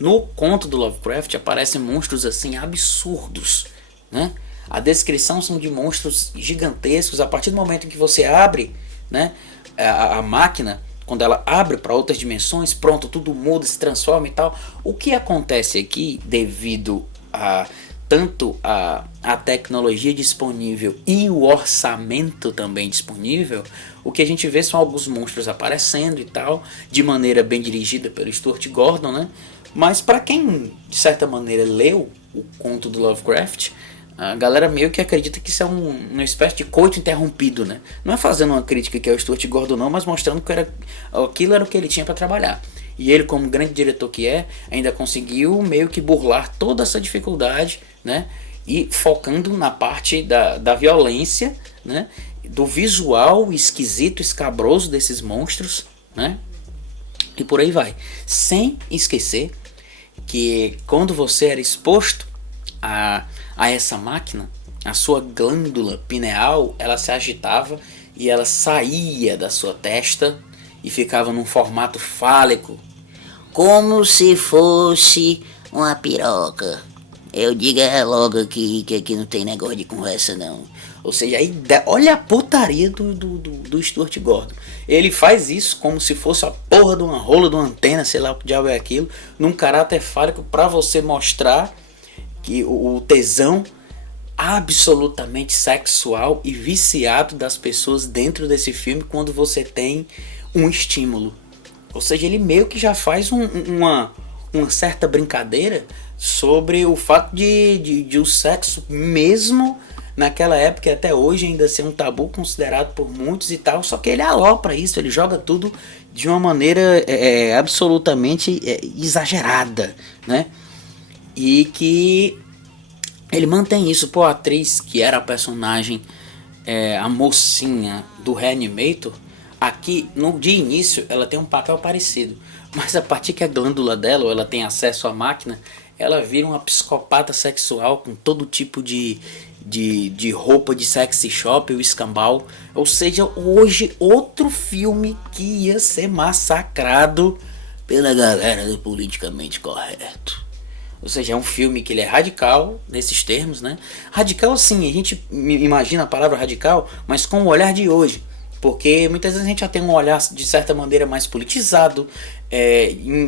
No conto do Lovecraft aparecem monstros assim absurdos, né? A descrição são de monstros gigantescos. A partir do momento em que você abre, né, a máquina, quando ela abre para outras dimensões, pronto, tudo muda, se transforma e tal. O que acontece aqui, devido a tanto a tecnologia disponível e o orçamento também disponível, o que a gente vê são alguns monstros aparecendo e tal, de maneira bem dirigida pelo Stuart Gordon, né? Mas para quem de certa maneira leu o conto do Lovecraft, a galera meio que acredita que isso é uma espécie de coito interrompido, né? Não é fazendo uma crítica que é o Stuart Gordon não, mas mostrando que aquilo era o que ele tinha para trabalhar. E ele, como grande diretor que é, ainda conseguiu meio que burlar toda essa dificuldade, né? E focando na parte da violência, né? Do visual esquisito, escabroso desses monstros, né? E por aí vai. Sem esquecer que quando você era exposto a essa máquina, a sua glândula pineal, ela se agitava e ela saía da sua testa e ficava num formato fálico, como se fosse uma piroca. Eu digo logo aqui que aqui não tem negócio de conversa não. Ou seja, olha a putaria do Stuart Gordon. Ele faz isso como se fosse a porra de uma rola, de uma antena, sei lá o que diabo é aquilo, num caráter fálico para você mostrar que o tesão absolutamente sexual e viciado das pessoas dentro desse filme quando você tem um estímulo. Ou seja, ele meio que já faz uma certa brincadeira sobre o fato de o sexo, mesmo naquela época e até hoje, ainda ser um tabu considerado por muitos e tal. Só que ele alopra isso, ele joga tudo de uma maneira absolutamente exagerada, né? E que ele mantém isso. Pô, a atriz que era a personagem, a mocinha do Reanimator, aqui de início ela tem um papel parecido, mas a partir que a glândula dela, ou ela tem acesso à máquina, ela vira uma psicopata sexual com todo tipo de roupa de sexy shop, o escambau. Ou seja, hoje outro filme que ia ser massacrado pela galera do politicamente correto. Ou seja, é um filme que ele é radical nesses termos, né? Radical assim, a gente imagina a palavra radical, mas com o olhar de hoje. Porque muitas vezes a gente já tem um olhar de certa maneira mais politizado,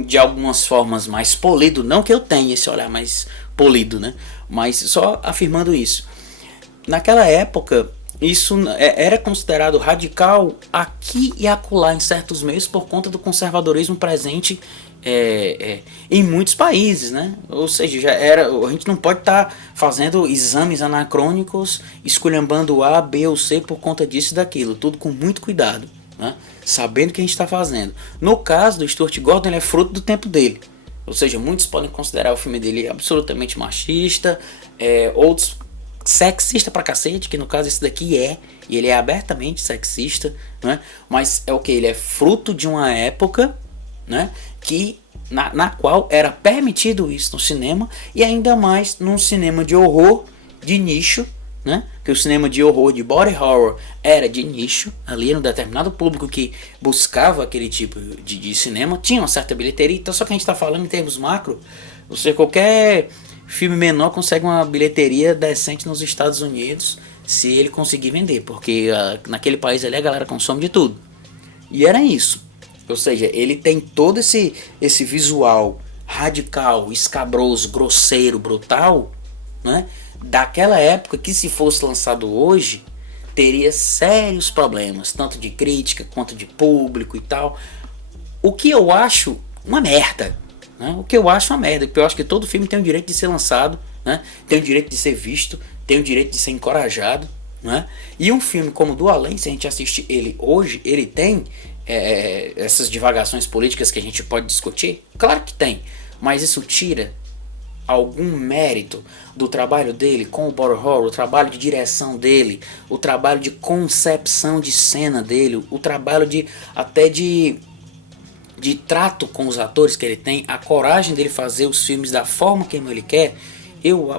de algumas formas mais polido. Não que eu tenha esse olhar mais polido, né? Mas só afirmando isso. Naquela época, isso era considerado radical aqui e acolá em certos meios por conta do conservadorismo presente em muitos países, né? Ou seja, a gente não pode estar fazendo exames anacrônicos, esculhambando A, B ou C por conta disso e daquilo, tudo com muito cuidado, né? Sabendo o que a gente está fazendo. No caso do Stuart Gordon, ele é fruto do tempo dele. Ou seja, muitos podem considerar o filme dele absolutamente machista, outros sexista pra cacete, que no caso esse daqui e ele é abertamente sexista, né? Mas é o que? Ele é fruto de uma época, né, que, na qual era permitido isso no cinema, e ainda mais num cinema de horror de nicho, né? Que o cinema de horror, de body horror, era de nicho, ali era um determinado público que buscava aquele tipo de cinema, tinha uma certa bilheteria. Então, só que a gente está falando em termos macro, qualquer filme menor consegue uma bilheteria decente nos Estados Unidos se ele conseguir vender, porque naquele país ali a galera consome de tudo. E era isso. Ou seja, ele tem todo esse visual radical, escabroso, grosseiro, brutal, né? Daquela época que, se fosse lançado hoje, teria sérios problemas, tanto de crítica quanto de público e tal. O que eu acho uma merda, né? O que eu acho uma merda, porque eu acho que todo filme tem o direito de ser lançado, né? Tem o direito de ser visto, tem o direito de ser encorajado, né? E um filme como Do Além, se a gente assiste ele hoje, ele tem essas divagações políticas que a gente pode discutir? Claro que tem, mas isso tira algum mérito do trabalho dele com o body horror, o trabalho de direção dele, o trabalho de concepção de cena dele, o trabalho de trato com os atores que ele tem, a coragem dele fazer os filmes da forma que ele quer.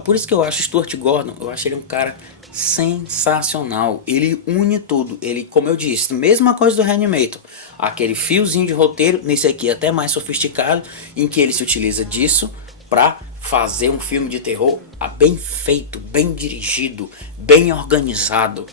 Por isso que eu acho Stuart Gordon, eu acho ele um cara sensacional. Ele une tudo. Ele, como eu disse, mesma coisa do Reanimator, aquele fiozinho de roteiro, nesse aqui até mais sofisticado, em que ele se utiliza disso para fazer um filme de terror bem feito, bem dirigido, bem organizado,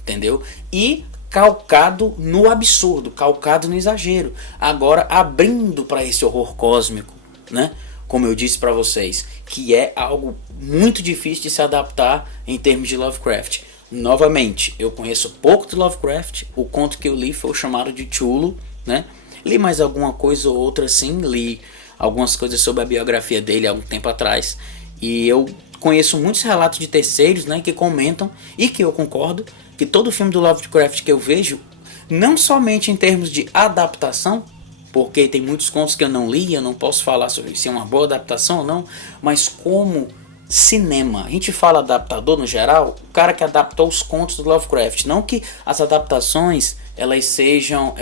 entendeu? E calcado no absurdo, calcado no exagero, agora abrindo para esse horror cósmico, né? Como eu disse para vocês, que é algo muito difícil de se adaptar em termos de Lovecraft. Novamente, eu conheço pouco de Lovecraft, o conto que eu li foi o chamado de Cthulhu, né? Li mais alguma coisa ou outra assim, li algumas coisas sobre a biografia dele há um tempo atrás, e eu conheço muitos relatos de terceiros, né, que comentam, e que eu concordo, que todo filme do Lovecraft que eu vejo, não somente em termos de adaptação, porque tem muitos contos que eu não li, eu não posso falar sobre se é uma boa adaptação ou não, mas como cinema. A gente fala adaptador no geral, o cara que adaptou os contos do Lovecraft, não que as adaptações elas sejam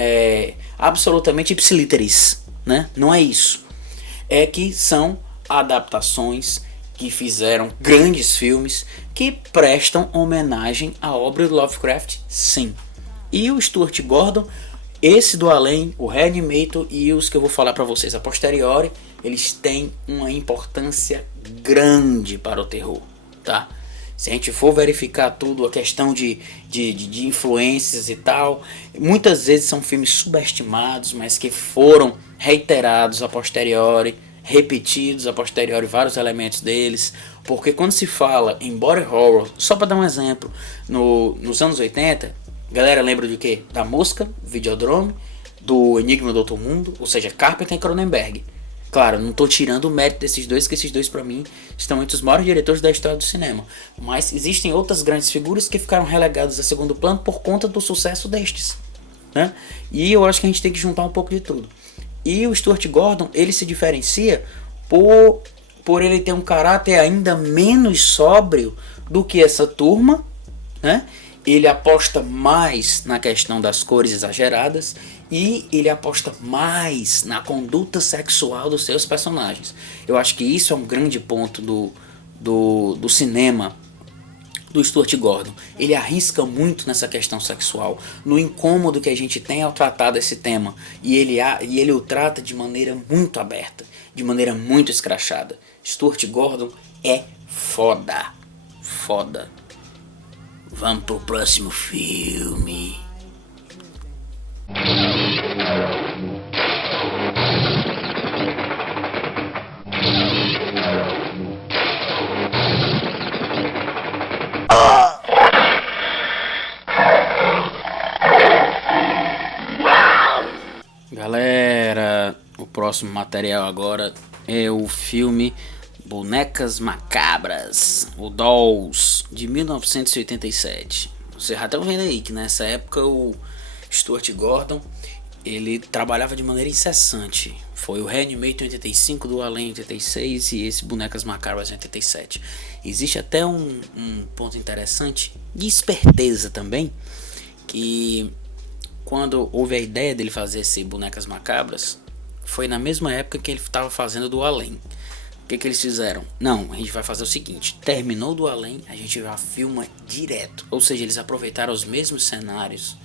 absolutamente ipsiliteris, né? Não é isso. É que são adaptações que fizeram grandes filmes que prestam homenagem à obra do Lovecraft, sim. E o Stuart Gordon, esse Do Além, o Reanimator e os que eu vou falar para vocês a posteriori, eles têm uma importância grande para o terror, tá? Se a gente for verificar tudo, a questão de influências e tal, muitas vezes são filmes subestimados, mas que foram reiterados a posteriori, repetidos a posteriori vários elementos deles, porque quando se fala em body horror, só para dar um exemplo, nos anos 80, galera lembra de quê? Da Mosca, Videodrome, do Enigma do Outro Mundo, ou seja, Carpenter e Cronenberg. Claro, não estou tirando o mérito desses dois, que esses dois para mim estão entre os maiores diretores da história do cinema. Mas existem outras grandes figuras que ficaram relegadas a segundo plano por conta do sucesso destes, né? E eu acho que a gente tem que juntar um pouco de tudo. E o Stuart Gordon, ele se diferencia por ele ter um caráter ainda menos sóbrio do que essa turma, né? Ele aposta mais na questão das cores exageradas e ele aposta mais na conduta sexual dos seus personagens. Eu acho que isso é um grande ponto do cinema do Stuart Gordon. Ele arrisca muito nessa questão sexual, no incômodo que a gente tem ao tratar desse tema, e ele o trata de maneira muito aberta, de maneira muito escrachada. Stuart Gordon é foda. Foda. Vamos pro próximo filme. Galera, o próximo material agora é o filme Bonecas Macabras, o Dolls, de 1987. Vocês já estão vendo aí que nessa época o Stuart Gordon ele trabalhava de maneira incessante. Foi o Reanimator em 85, Do Além em 86 e esse Bonecas Macabras em 87. Existe até um ponto interessante de esperteza também, que quando houve a ideia dele fazer esse Bonecas Macabras, foi na mesma época que ele estava fazendo Do Além. O que eles fizeram? Não, a gente vai fazer o seguinte: terminou Do Além, a gente já filma direto. Ou seja, eles aproveitaram os mesmos cenários,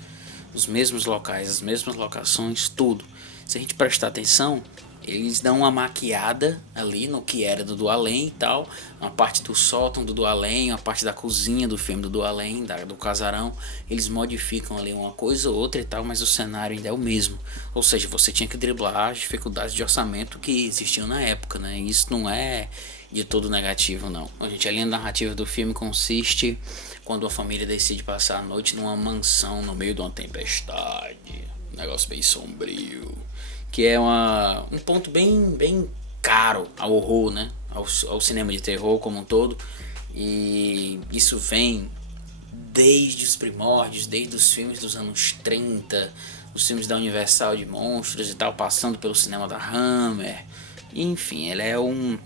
os mesmos locais, as mesmas locações, tudo. Se a gente prestar atenção, eles dão uma maquiada ali no que era do Além e tal, uma parte do sótão do Além, uma parte da cozinha do filme do Além, do casarão. Eles modificam ali uma coisa ou outra e tal, mas o cenário ainda é o mesmo. Ou seja, você tinha que driblar as dificuldades de orçamento que existiam na época, né? E isso não é de todo negativo, não. A linha narrativa do filme consiste quando a família decide passar a noite numa mansão no meio de uma tempestade, um negócio bem sombrio, que é um ponto bem caro ao horror, né? Ao cinema de terror como um todo. E isso vem desde os primórdios, desde os filmes dos anos 30, os filmes da Universal de monstros e tal, passando pelo cinema da Hammer. Enfim, ele é um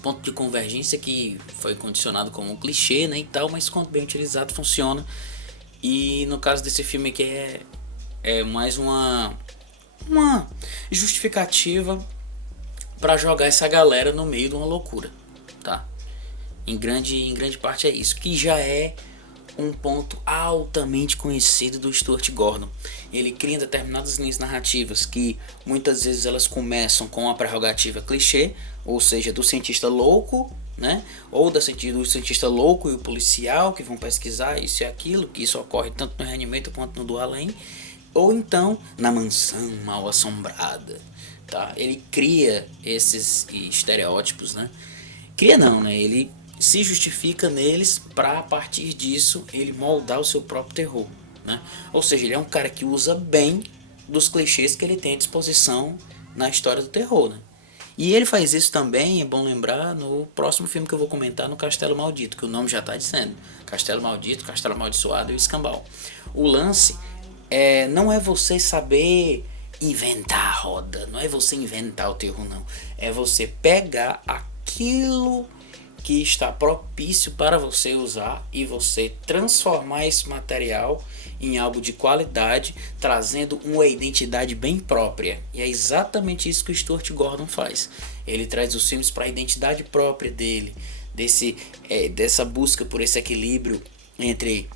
ponto de convergência que foi condicionado como um clichê, né, e tal, mas quando bem utilizado funciona. E no caso desse filme aqui é mais uma justificativa para jogar essa galera no meio de uma loucura, tá? Em grande parte é isso, que já é um ponto altamente conhecido do Stuart Gordon. Ele cria determinadas linhas narrativas que muitas vezes elas começam com a prerrogativa clichê, ou seja, do cientista louco, né? Ou do cientista louco e o policial que vão pesquisar isso e aquilo, que isso ocorre tanto no Reanimator quanto no Do Além, ou então na mansão mal assombrada, tá? Ele cria esses estereótipos, né? Cria não, né? Ele se justifica neles para a partir disso ele moldar o seu próprio terror, né? Ou seja, ele é um cara que usa bem dos clichês que ele tem à disposição na história do terror, né? E ele faz isso também, é bom lembrar, no próximo filme que eu vou comentar, no Castelo Maldito, que o nome já está dizendo, Castelo Maldito, Castelo Amaldiçoado e o Escambau. O lance não é você saber inventar a roda, não é você inventar o terror, não, é você pegar aquilo que está propício para você usar e você transformar esse material em algo de qualidade, trazendo uma identidade bem própria. E é exatamente isso que o Stuart Gordon faz. Ele traz os filmes para a identidade própria dele, dessa busca por esse equilíbrio entre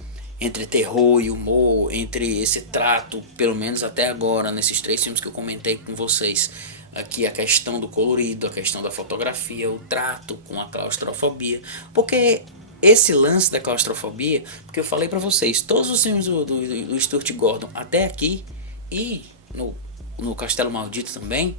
terror e humor, entre esse trato, pelo menos até agora, nesses 3 filmes que eu comentei com vocês, aqui a questão do colorido, a questão da fotografia, o trato com a claustrofobia, porque esse lance da claustrofobia, porque eu falei pra vocês, todos os filmes do Stuart Gordon até aqui, e no Castelo Maldito também,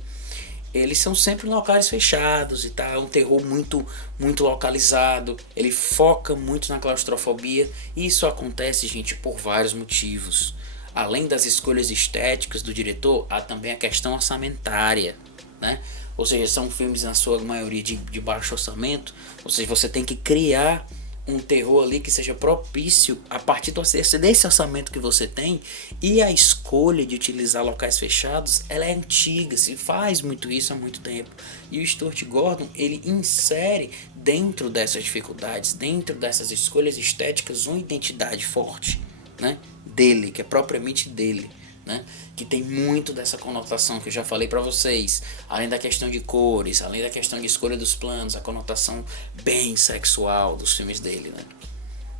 eles são sempre em locais fechados e tal, é um terror muito localizado, ele foca muito na claustrofobia, e isso acontece, gente, por vários motivos. Além das escolhas estéticas do diretor, há também a questão orçamentária, né? Ou seja, são filmes na sua maioria de baixo orçamento, ou seja, você tem que criar um terror ali que seja propício a partir desse orçamento que você tem, e a escolha de utilizar locais fechados, ela é antiga, se faz muito isso há muito tempo, e o Stuart Gordon, ele insere dentro dessas dificuldades, dentro dessas escolhas estéticas, uma identidade forte, né? Dele, que é propriamente dele, né? Que tem muito dessa conotação que eu já falei para vocês, além da questão de cores, além da questão de escolha dos planos, a conotação bem sexual dos filmes dele, né?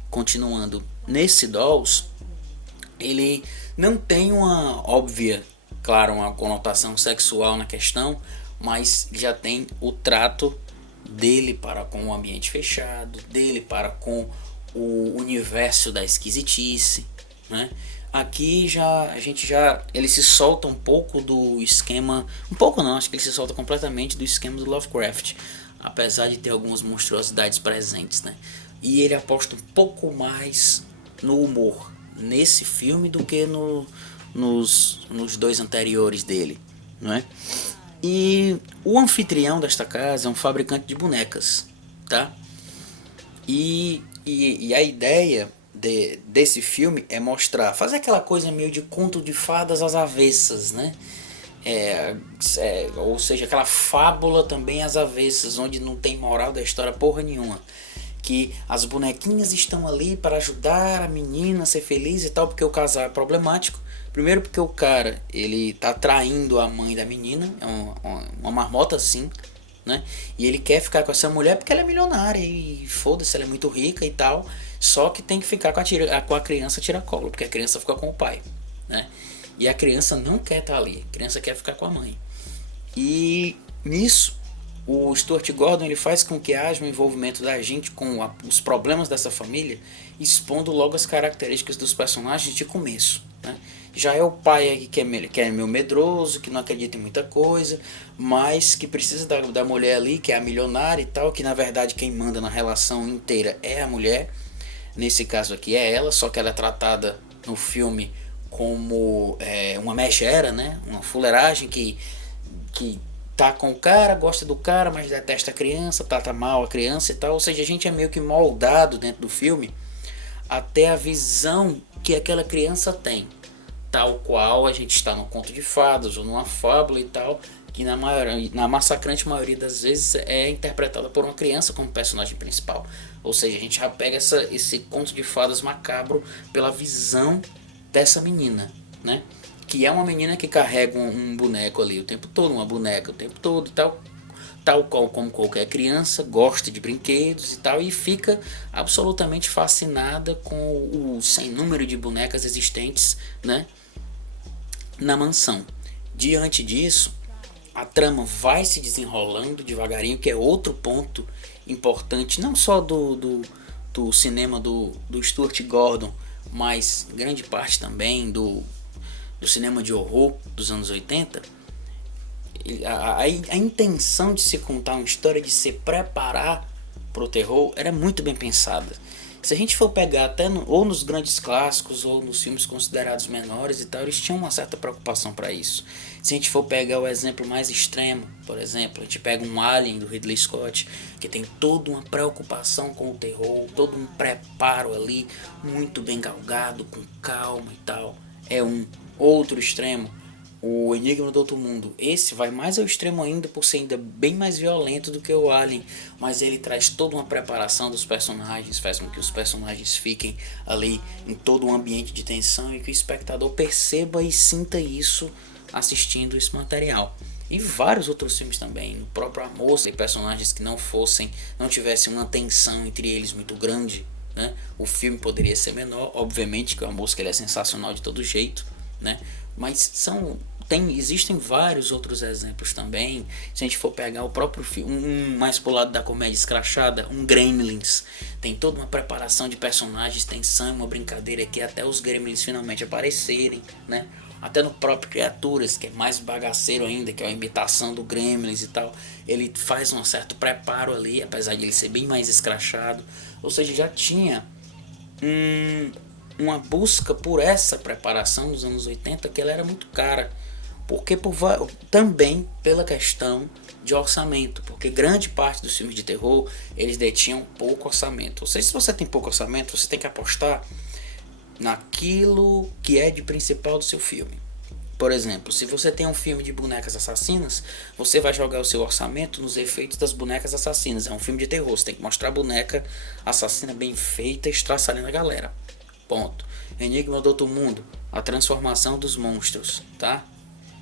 Continuando, nesse Dolls, ele não tem uma óbvia, claro, uma conotação sexual na questão, mas já tem o trato dele para com o ambiente fechado, dele para com o universo da esquisitice, né? Aqui ele se solta um pouco do esquema, um pouco não, acho que ele se solta completamente do esquema do Lovecraft, apesar de ter algumas monstruosidades presentes, né? E ele aposta um pouco mais no humor nesse filme do que nos 2 anteriores dele, não é? E o anfitrião desta casa é um fabricante de bonecas, tá? E a ideia desse filme é fazer aquela coisa meio de conto de fadas às avessas, né? Ou seja, aquela fábula também às avessas, onde não tem moral da história porra nenhuma, que as bonequinhas estão ali para ajudar a menina a ser feliz e tal, porque o casal é problemático. Primeiro porque o cara, ele tá traindo a mãe da menina, é uma marmota assim, né? E ele quer ficar com essa mulher porque ela é milionária e foda-se, ela é muito rica e tal. Só que tem que ficar com a criança tiracolo, porque a criança fica com o pai, né? E a criança não quer estar ali, a criança quer ficar com a mãe. E nisso, o Stuart Gordon ele faz com que haja um envolvimento da gente com os problemas dessa família, expondo logo as características dos personagens de começo, né? Já é o pai aí que é meio medroso, que não acredita em muita coisa, mas que precisa da mulher ali, que é a milionária e tal, que na verdade quem manda na relação inteira é a mulher. Nesse caso aqui é ela, só que ela é tratada no filme como uma megera, né? Uma fuleiragem que tá com o cara, gosta do cara, mas detesta a criança, trata mal a criança e tal. Ou seja, a gente é meio que moldado dentro do filme até a visão que aquela criança tem, tal qual a gente está num conto de fadas ou numa fábula e tal, que na massacrante maioria das vezes é interpretada por uma criança como personagem principal. Ou seja, a gente já pega esse conto de fadas macabro pela visão dessa menina, né? Que é uma menina que carrega um boneco ali o tempo todo, uma boneca o tempo todo e tal qual como qualquer criança, gosta de brinquedos e tal, e fica absolutamente fascinada com o sem número de bonecas existentes, né, na mansão. Diante disso, a trama vai se desenrolando devagarinho, que é outro ponto importante, não só do cinema do Stuart Gordon, mas grande parte também do cinema de horror dos anos 80. A intenção de se contar uma história, de se preparar para o terror, era muito bem pensada. Se a gente for pegar até ou nos grandes clássicos ou nos filmes considerados menores e tal, eles tinham uma certa preocupação para isso. Se a gente for pegar o exemplo mais extremo, por exemplo, a gente pega um Alien do Ridley Scott, que tem toda uma preocupação com o terror, todo um preparo ali, muito bem galgado, com calma e tal. É um outro extremo. O Enigma do Outro Mundo, esse vai mais ao extremo ainda, por ser ainda bem mais violento do que o Alien, mas ele traz toda uma preparação dos personagens, faz com que os personagens fiquem ali em todo um ambiente de tensão e que o espectador perceba e sinta isso assistindo esse material. E vários outros filmes também, no próprio A Mosca, personagens que não tivessem uma tensão entre eles muito grande, né? O filme poderia ser menor, obviamente que o A Mosca ele é sensacional de todo jeito, né? Mas existem vários outros exemplos também. Se a gente for pegar o próprio filme, um mais pro lado da comédia escrachada, um Gremlins, tem toda uma preparação de personagens, tensão, uma brincadeira que até os Gremlins finalmente aparecerem, né? Até no próprio Criaturas, que é mais bagaceiro ainda, que é a imitação do Gremlins e tal, ele faz um certo preparo ali, apesar de ele ser bem mais escrachado. Ou seja, já tinha uma busca por essa preparação nos anos 80, que ela era muito cara, porque também pela questão de orçamento, porque grande parte dos filmes de terror eles detinham pouco orçamento. Ou seja, se você tem pouco orçamento, você tem que apostar naquilo que é de principal do seu filme. Por exemplo, se você tem um filme de bonecas assassinas, você vai jogar o seu orçamento nos efeitos das bonecas assassinas. É um filme de terror, você tem que mostrar a boneca assassina bem feita e estraçalhando a galera. Ponto. Enigma do Outro Mundo, a transformação dos monstros, tá?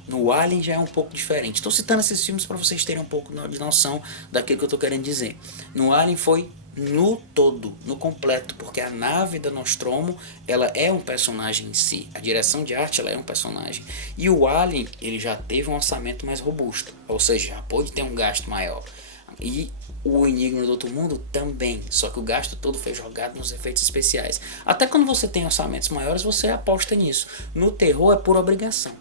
No Alien já é um pouco diferente. Estou citando esses filmes para vocês terem um pouco de noção daquilo que eu estou querendo dizer. No Alien foi no todo, no completo, porque a nave da Nostromo, ela é um personagem em si. A direção de arte, ela é um personagem. E o Alien, ele já teve um orçamento mais robusto, ou seja, já pôde ter um gasto maior. E o Enigma do Outro Mundo também, só que o gasto todo foi jogado nos efeitos especiais. Até quando você tem orçamentos maiores, você aposta nisso. No terror é por obrigação.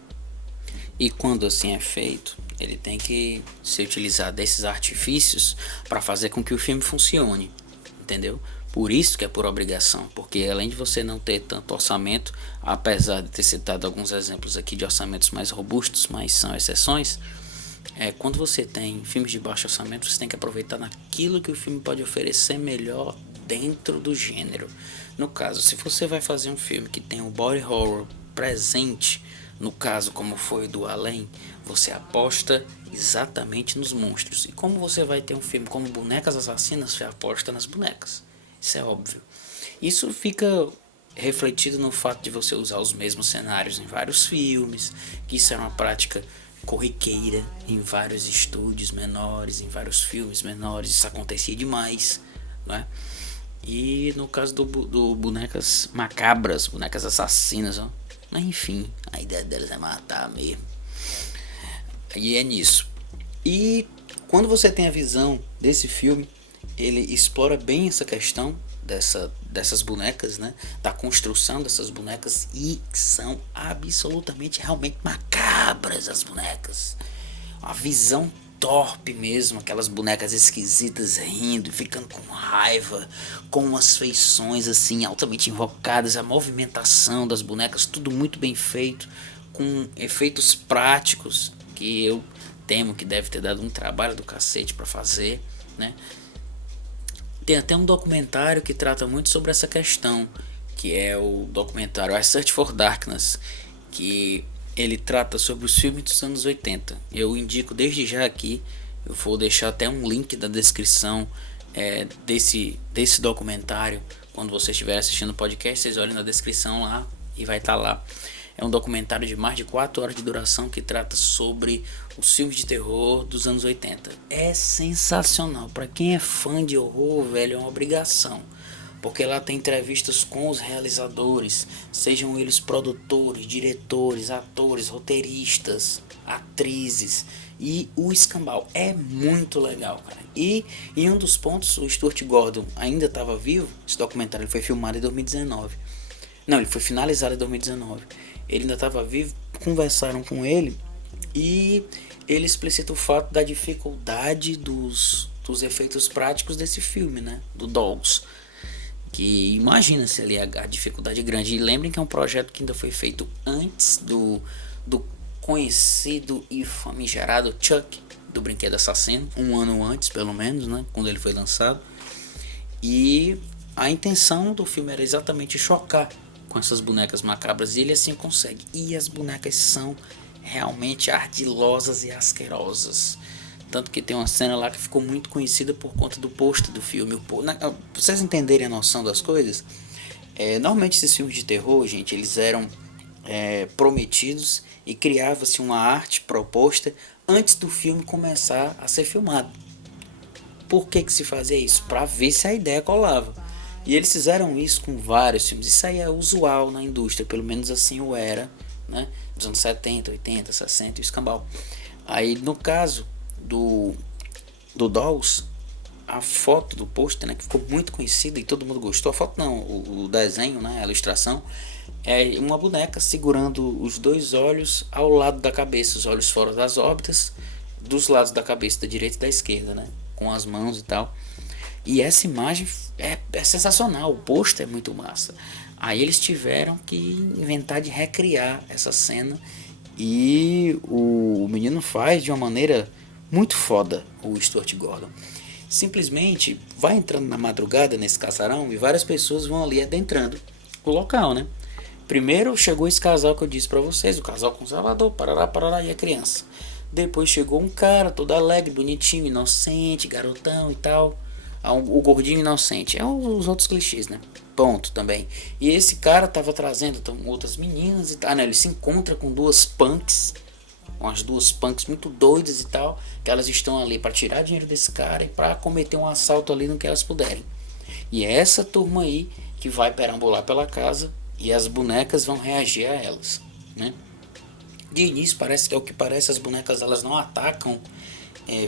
E quando assim é feito, ele tem que se utilizar desses artifícios para fazer com que o filme funcione, entendeu? Por isso que é por obrigação, porque além de você não ter tanto orçamento, apesar de ter citado alguns exemplos aqui de orçamentos mais robustos, mas são exceções, quando você tem filmes de baixo orçamento, você tem que aproveitar naquilo que o filme pode oferecer melhor dentro do gênero. No caso, se você vai fazer um filme que tem o body horror presente, no caso como foi o do Além, você aposta exatamente nos monstros. E como você vai ter um filme como Bonecas Assassinas, você aposta nas bonecas. Isso é óbvio. Isso fica refletido no fato de você usar os mesmos cenários em vários filmes, que isso é uma prática corriqueira em vários estúdios menores, em vários filmes menores. Isso acontecia demais, né? E no caso do Bonecas Macabras, Bonecas Assassinas, ó, enfim, a ideia deles é matar mesmo. E é nisso. E quando você tem a visão desse filme, ele explora bem essa questão dessas bonecas, né? Da construção dessas bonecas, e são absolutamente, realmente macabras as bonecas. A visão torpe mesmo, aquelas bonecas esquisitas rindo e ficando com raiva, com umas feições assim altamente invocadas, a movimentação das bonecas, tudo muito bem feito, com efeitos práticos que eu temo que deve ter dado um trabalho do cacete para fazer, né? Tem até um documentário que trata muito sobre essa questão, que é o documentário A Search for Darkness, que ele trata sobre os filmes dos anos 80. Eu indico desde já aqui, eu vou deixar até um link da descrição desse documentário. Quando você estiver assistindo o podcast, vocês olhem na descrição lá e vai estar lá. É um documentário de mais de 4 horas de duração que trata sobre os filmes de terror dos anos 80. É sensacional. Para quem é fã de horror, velho, é uma obrigação. Porque lá tem entrevistas com os realizadores, sejam eles produtores, diretores, atores, roteiristas, atrizes e o escambau. É muito legal, cara. E em um dos pontos, o Stuart Gordon ainda estava vivo. Esse documentário foi filmado em 2019. Não, ele foi finalizado em 2019. Ele ainda estava vivo, conversaram com ele e ele explicita o fato da dificuldade dos efeitos práticos desse filme, né? Do Dolls. Que imagina-se ali a dificuldade grande. E lembrem que é um projeto que ainda foi feito antes do conhecido e famigerado Chuck, do Brinquedo Assassino. Um ano antes, pelo menos, né? Quando ele foi lançado. E a intenção do filme era exatamente chocar com essas bonecas macabras, e ele assim consegue. E as bonecas são realmente ardilosas e asquerosas. Tanto que tem uma cena lá que ficou muito conhecida por conta do pôster do filme. Pra vocês entenderem a noção das coisas, normalmente esses filmes de terror, gente, eles eram prometidos e criava-se uma arte proposta antes do filme começar a ser filmado. Por que se fazia isso? Para ver se a ideia colava. E eles fizeram isso com vários filmes. Isso aí é usual na indústria, pelo menos assim o era, né? Dos anos 70, 80, 60 e o escambau. Aí no caso do Dolls, a foto do pôster, né, que ficou muito conhecida e todo mundo gostou. A foto não, o desenho, né, a ilustração, é uma boneca segurando os dois olhos ao lado da cabeça, os olhos fora das órbitas, dos lados da cabeça, da direita e da esquerda, né, com as mãos e tal. E essa imagem é sensacional, o pôster é muito massa. Aí eles tiveram que inventar de recriar essa cena e o menino faz de uma maneira muito foda, o Stuart Gordon. Simplesmente vai entrando na madrugada nesse casarão e várias pessoas vão ali adentrando o local, né? Primeiro chegou esse casal que eu disse pra vocês, o casal conservador, parará, e a criança. Depois chegou um cara todo alegre, bonitinho, inocente, garotão e tal. O gordinho inocente. É os outros clichês, né? Ponto também. E esse cara tava trazendo outras meninas e tal, né? Ele se encontra com duas punks, umas duas punks muito doidas e tal, que elas estão ali para tirar dinheiro desse cara e para cometer um assalto ali no que elas puderem. E é essa turma aí que vai perambular pela casa e as bonecas vão reagir a elas, né? De início parece que as bonecas elas não atacam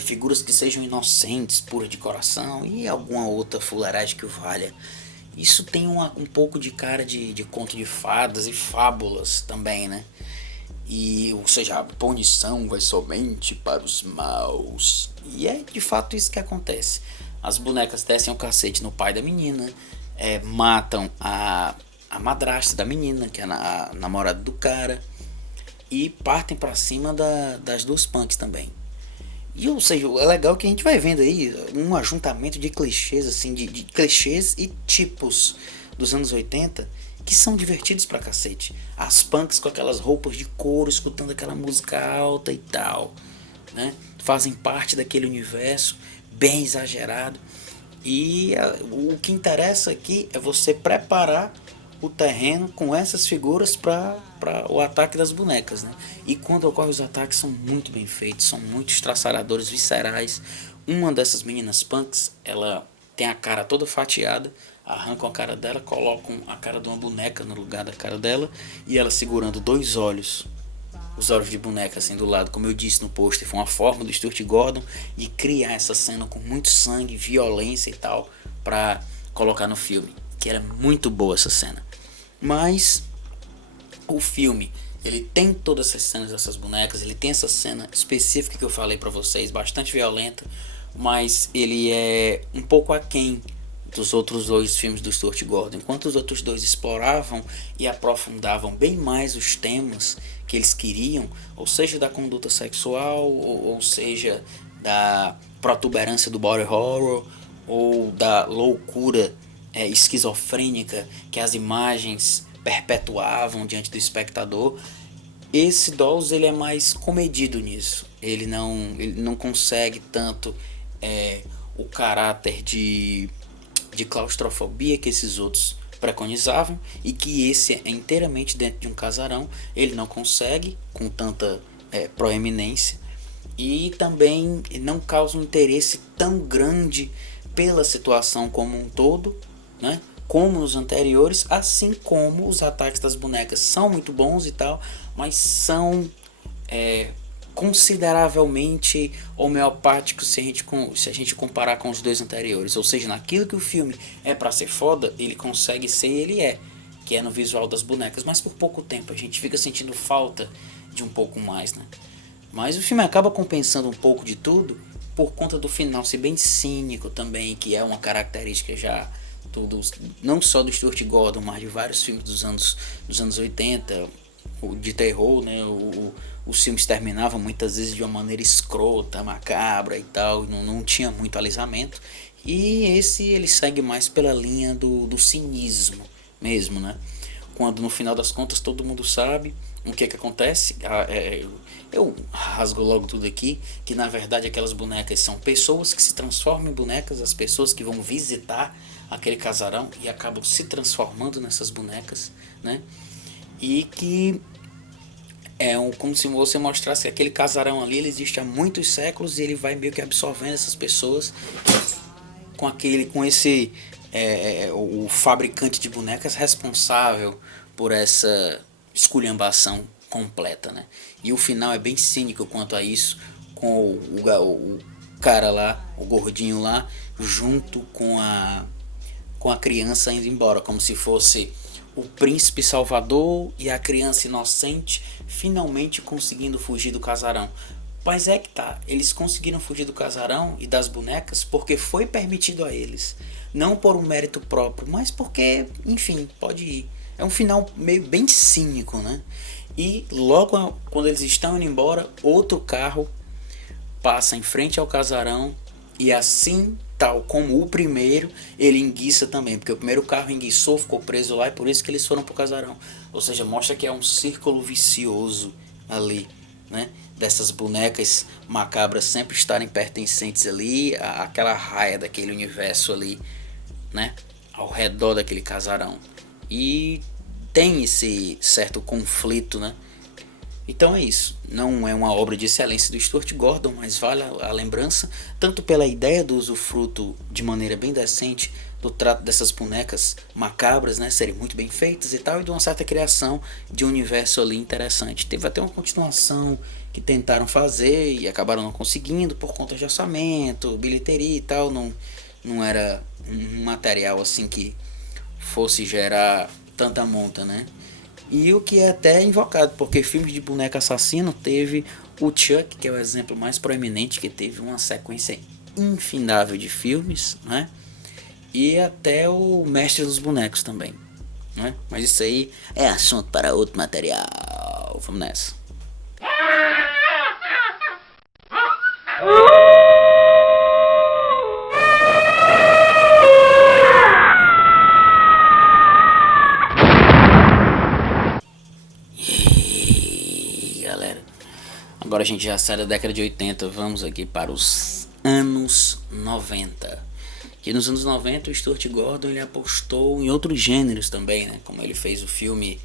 figuras que sejam inocentes, puras de coração e alguma outra fuleiragem que o valha. Isso tem um pouco de cara de conto de fadas e fábulas também, né? Ou seja, a punição vai somente para os maus. E é de fato isso que acontece. As bonecas descem o cacete no pai da menina, matam a madrasta da menina, que é a namorada do cara, e partem para cima das duas punks também. E ou seja, é legal que a gente vai vendo aí um ajuntamento de clichês, assim, de clichês e tipos dos anos 80 que são divertidos pra cacete. As punks com aquelas roupas de couro, escutando aquela música alta e tal, né? Fazem parte daquele universo bem exagerado. E o que interessa aqui é você preparar o terreno com essas figuras para o ataque das bonecas, né? E quando ocorrem os ataques são muito bem feitos, são muito estraçalhadores, viscerais. Uma dessas meninas punks, ela tem a cara toda fatiada, arrancam a cara dela, colocam a cara de uma boneca no lugar da cara dela e ela segurando dois olhos, os olhos de boneca assim do lado, como eu disse no pôster, foi uma forma do Stuart Gordon de criar essa cena com muito sangue, violência e tal, para colocar no filme, que era muito boa essa cena. Mas o filme, ele tem todas essas cenas dessas bonecas, ele tem essa cena específica que eu falei pra vocês, bastante violenta, mas ele é um pouco aquém dos outros dois filmes do Stuart Gordon. Enquanto os outros dois exploravam e aprofundavam bem mais os temas que eles queriam, ou seja, da conduta sexual, ou seja, da protuberância do body horror, ou da loucura esquizofrênica que as imagens perpetuavam diante do espectador. Esse Dolls ele é mais comedido nisso. Ele não consegue tanto o caráter de claustrofobia que esses outros preconizavam, e que esse é inteiramente dentro de um casarão. Ele não consegue com tanta proeminência, e também não causa um interesse tão grande pela situação como um todo, né? Como nos anteriores, assim como os ataques das bonecas são muito bons e tal, mas são consideravelmente homeopáticos se a gente comparar com os dois anteriores. Ou seja, naquilo que o filme é pra ser foda, ele consegue ser, ele que é no visual das bonecas, mas por pouco tempo. A gente fica sentindo falta de um pouco mais, né? Mas o filme acaba compensando um pouco de tudo por conta do final ser bem cínico também, que é uma característica já não só do Stuart Gordon, mas de vários filmes dos anos 80, de terror, né? Os filmes terminavam muitas vezes de uma maneira escrota, macabra e tal, não tinha muito alisamento. E esse ele segue mais pela linha do cinismo mesmo, né? Quando no final das contas todo mundo sabe o que acontece. Eu rasgo logo tudo aqui, que na verdade aquelas bonecas são pessoas que se transformam em bonecas, as pessoas que vão visitar aquele casarão e acabam se transformando nessas bonecas, né? E que como se você mostrasse que aquele casarão ali ele existe há muitos séculos, e ele vai meio que absorvendo essas pessoas com esse o fabricante de bonecas responsável por essa esculhambação completa, né? E o final é bem cínico quanto a isso, com o cara lá, o gordinho lá, junto com a criança indo embora, como se fosse o príncipe salvador e a criança inocente finalmente conseguindo fugir do casarão. Mas é que tá, eles conseguiram fugir do casarão e das bonecas porque foi permitido a eles, não por um mérito próprio, mas porque, enfim, pode ir. É um final meio bem cínico, né? E logo quando eles estão indo embora, outro carro passa em frente ao casarão, e assim, tal como o primeiro, ele enguiça também, porque o primeiro carro enguiçou, ficou preso lá, e por isso que eles foram pro casarão. Ou seja, mostra que é um círculo vicioso ali, né? Dessas bonecas macabras sempre estarem pertencentes ali àquela raia daquele universo ali, né? Ao redor daquele casarão. E tem esse certo conflito, né? Então é isso, não é uma obra de excelência do Stuart Gordon, mas vale a lembrança, tanto pela ideia do usufruto de maneira bem decente do trato dessas bonecas macabras, né, serem muito bem feitas e tal, e de uma certa criação de um universo ali interessante. Teve até uma continuação que tentaram fazer e acabaram não conseguindo por conta de orçamento, bilheteria e tal, não era um material assim que fosse gerar tanta monta, né? E o que é até invocado, porque filmes de boneco assassino teve o Chuck, que é o exemplo mais proeminente, que teve uma sequência infindável de filmes, né? E até o Mestre dos Bonecos também, né? Mas isso aí é assunto para outro material. Vamos nessa. Agora a gente já sai da década de 80, vamos aqui para os anos 90. Que nos anos 90 o Stuart Gordon ele apostou em outros gêneros também, né? Como ele fez o filme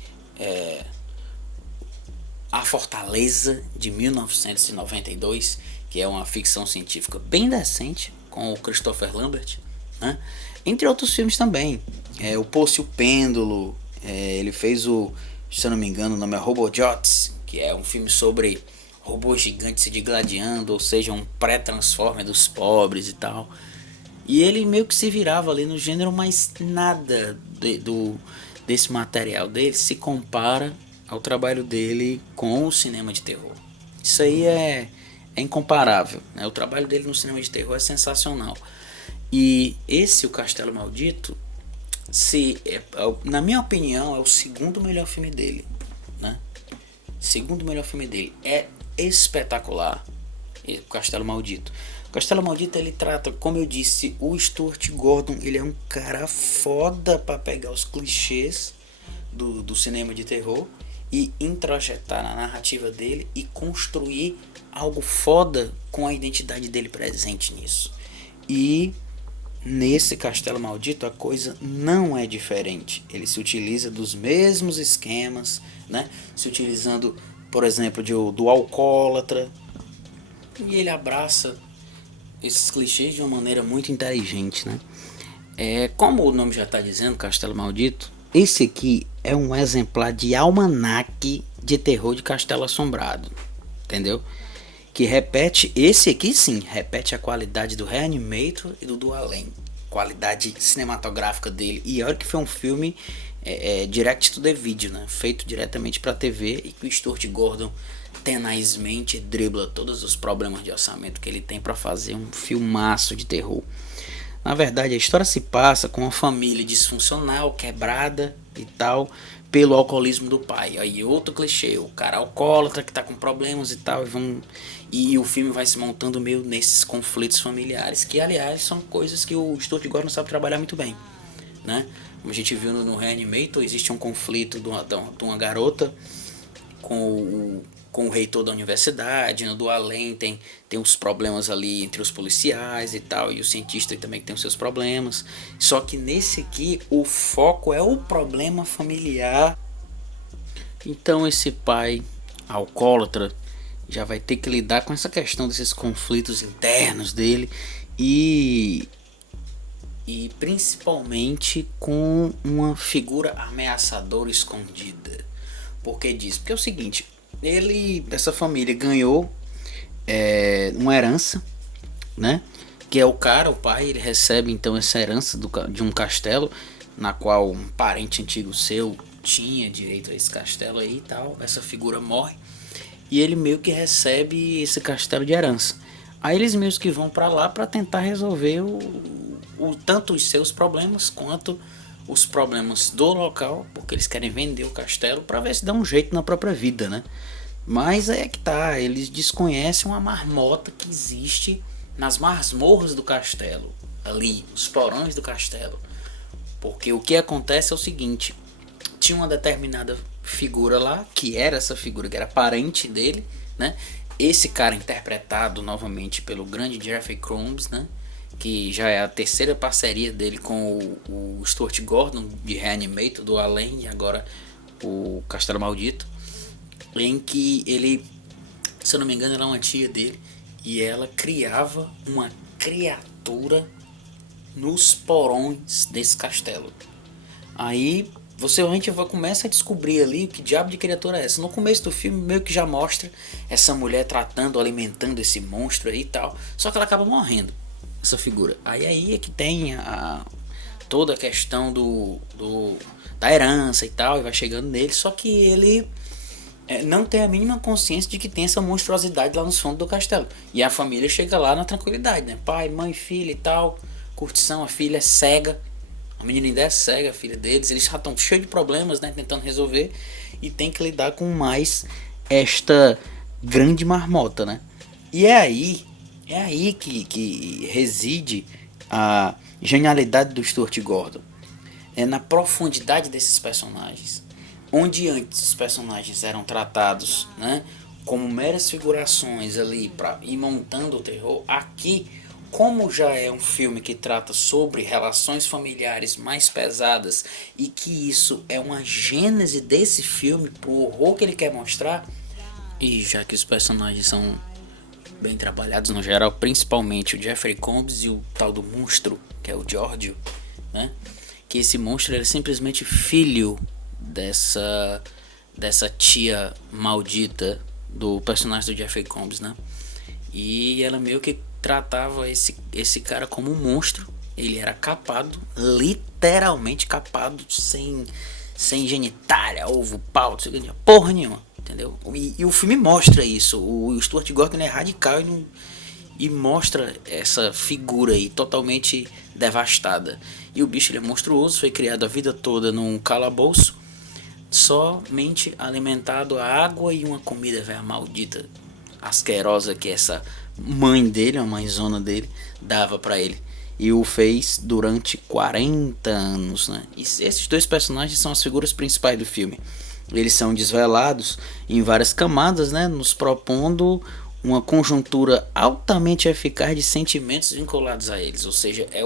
A Fortaleza, de 1992, que é uma ficção científica bem decente, com o Christopher Lambert, né? Entre outros filmes também. O Poço e o Pêndulo, ele fez se eu não me engano, o nome é Robojots, que é um filme sobre robôs gigantes se digladiando, ou seja, um pré-transformer dos pobres e tal. E ele meio que se virava ali no gênero, mas nada desse material dele se compara ao trabalho dele com o cinema de terror. Isso aí é incomparável, né? O trabalho dele no cinema de terror é sensacional. E o Castelo Maldito, na minha opinião, é o segundo melhor filme dele, né? Segundo melhor filme dele. É espetacular o Castelo Maldito. Castelo Maldito ele trata, como eu disse, o Stuart Gordon, ele é um cara foda pra pegar os clichês do cinema de terror e introjetar na narrativa dele e construir algo foda com a identidade dele presente nisso. E nesse Castelo Maldito a coisa não é diferente. Ele se utiliza dos mesmos esquemas, né? Se utilizando, por exemplo, do alcoólatra, e ele abraça esses clichês de uma maneira muito inteligente, né? Como o nome já está dizendo, Castelo Maldito, esse aqui é um exemplar de almanaque de terror de Castelo Assombrado, entendeu? Que repete, esse aqui sim, repete a qualidade do Reanimator e do Além, qualidade cinematográfica dele. E olha que foi um filme direct to the video, né? Feito diretamente para TV, e que o Stuart Gordon tenazmente dribla todos os problemas de orçamento que ele tem para fazer um filmaço de terror. Na verdade, a história se passa com uma família disfuncional, quebrada e tal, pelo alcoolismo do pai. Aí outro clichê, o cara alcoólatra que tá com problemas e tal, e o filme vai se montando meio nesses conflitos familiares, que aliás são coisas que o Stuart Gordon sabe trabalhar muito bem, né? Como a gente viu no Reanimator, existe um conflito de uma garota com o reitor da universidade. No do Além tem uns problemas ali entre os policiais e tal, e o cientista também tem os seus problemas. Só que nesse aqui o foco é o problema familiar. Então esse pai alcoólatra já vai ter que lidar com essa questão desses conflitos internos dele e principalmente com uma figura ameaçadora escondida. Porque é o seguinte, essa família ganhou uma herança, né? Que é o pai, ele recebe então essa herança de um castelo, na qual um parente antigo seu tinha direito a esse castelo aí e tal. Essa figura morre e ele meio que recebe esse castelo de herança. Aí eles meio que vão pra lá pra tentar resolver tanto os seus problemas quanto os problemas do local, porque eles querem vender o castelo pra ver se dá um jeito na própria vida, né? Mas é que tá, eles desconhecem uma marmota que existe nas masmorras do castelo, ali, os porões do castelo. Porque o que acontece é o seguinte, tinha uma determinada figura lá, que era essa figura que era parente dele, né? Esse cara interpretado novamente pelo grande Jeffrey Combs, né? Que já é a terceira parceria dele com o Stuart Gordon de Reanimator, do Além, e agora o Castelo Maldito, em que ele, se eu não me engano, ela é uma tia dele, e ela criava uma criatura nos porões desse castelo. Aí a gente começa a descobrir ali que diabo de criatura é essa. No começo do filme meio que já mostra essa mulher alimentando esse monstro aí e tal, só que ela acaba morrendo, essa figura. Aí é que tem toda a questão da herança e tal, e vai chegando nele, só que ele não tem a mínima consciência de que tem essa monstruosidade lá nos fundos do castelo. E a família chega lá na tranquilidade, né? Pai, mãe, filha e tal, curtição, a filha é cega, a menina ainda é cega, a filha deles, eles já estão cheios de problemas, né? Tentando resolver, e tem que lidar com mais esta grande marmota, né? E é aí que reside a genialidade do Stuart Gordon. É na profundidade desses personagens. Onde antes os personagens eram tratados, né, como meras figurações ali para ir montando o terror, aqui, como já é um filme que trata sobre relações familiares mais pesadas, e que isso é uma gênese desse filme pro horror que ele quer mostrar, e já que os personagens são bem trabalhados no geral, principalmente o Jeffrey Combs e o tal do monstro, que é o Giorgio, né, que esse monstro é simplesmente filho dessa tia maldita do personagem do Jeffrey Combs, né? E ela meio que tratava esse cara como um monstro. Ele era capado, literalmente capado, sem genitália, ovo, pau, não sei o que, porra nenhuma, entendeu? E o filme mostra isso. O Stuart Gordon é radical e mostra essa figura aí totalmente devastada. E o bicho, ele é monstruoso, foi criado a vida toda num calabouço, somente alimentado a água e uma comida velha maldita, asquerosa, que é essa mãe dele, a mãezona dele, dava pra ele. E o fez durante 40 anos, né? E esses dois personagens são as figuras principais do filme. Eles são desvelados em várias camadas, né? Nos propondo uma conjuntura altamente eficaz de sentimentos vinculados a eles. Ou seja, é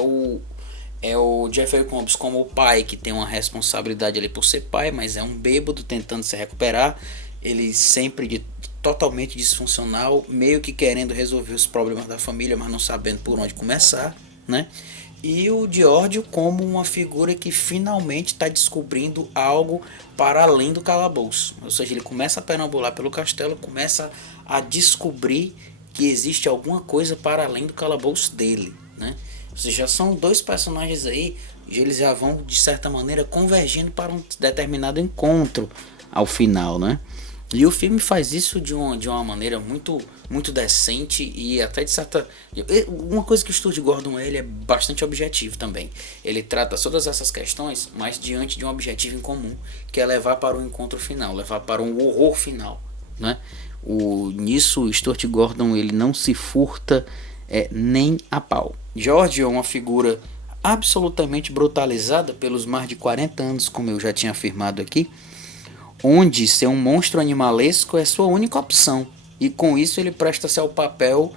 o Jeffrey Combs como o pai, que tem uma responsabilidade ali por ser pai, mas é um bêbado tentando se recuperar. Ele sempre totalmente disfuncional, meio que querendo resolver os problemas da família, mas não sabendo por onde começar, né? E o Giorgio como uma figura que finalmente está descobrindo algo para além do calabouço. Ou seja, ele começa a perambular pelo castelo, começa a descobrir que existe alguma coisa para além do calabouço dele, né? Ou seja, são dois personagens aí, eles já vão de certa maneira convergindo para um determinado encontro ao final, né? E o filme faz isso de uma maneira muito decente e até de certa... Uma coisa que o Stuart Gordon ele é bastante objetivo também. Ele trata todas essas questões, mas diante de um objetivo em comum, que é levar para o encontro final, levar para um horror final, né? Nisso o Stuart Gordon ele não se furta nem a pau. George é uma figura absolutamente brutalizada pelos mais de 40 anos, como eu já tinha afirmado aqui, onde ser um monstro animalesco é sua única opção, e com isso ele presta-se ao papel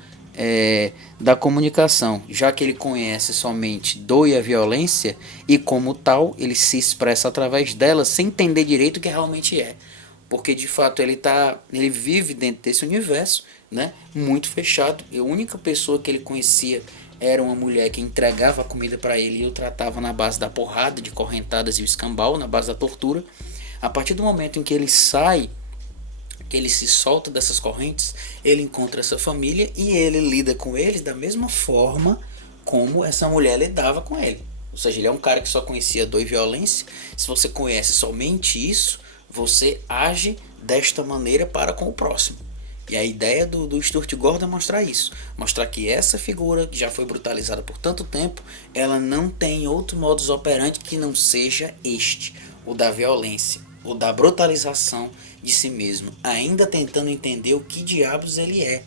da comunicação, já que ele conhece somente dor e a violência, e como tal ele se expressa através dela sem entender direito o que realmente é, porque de fato ele vive dentro desse universo, né, muito fechado, e a única pessoa que ele conhecia era uma mulher que entregava a comida para ele e o tratava na base da porrada, de correntadas e o escambau, na base da tortura. A partir do momento em que ele sai, que ele se solta dessas correntes, ele encontra essa família e ele lida com eles da mesma forma como essa mulher lidava com ele. Ou seja, ele é um cara que só conhecia dor e violência. Se você conhece somente isso, você age desta maneira para com o próximo. E a ideia do Stuart Gordon é mostrar isso. Mostrar que essa figura, que já foi brutalizada por tanto tempo, ela não tem outro modus operandi que não seja este, o da violência, o da brutalização de si mesmo, ainda tentando entender o que diabos ele é,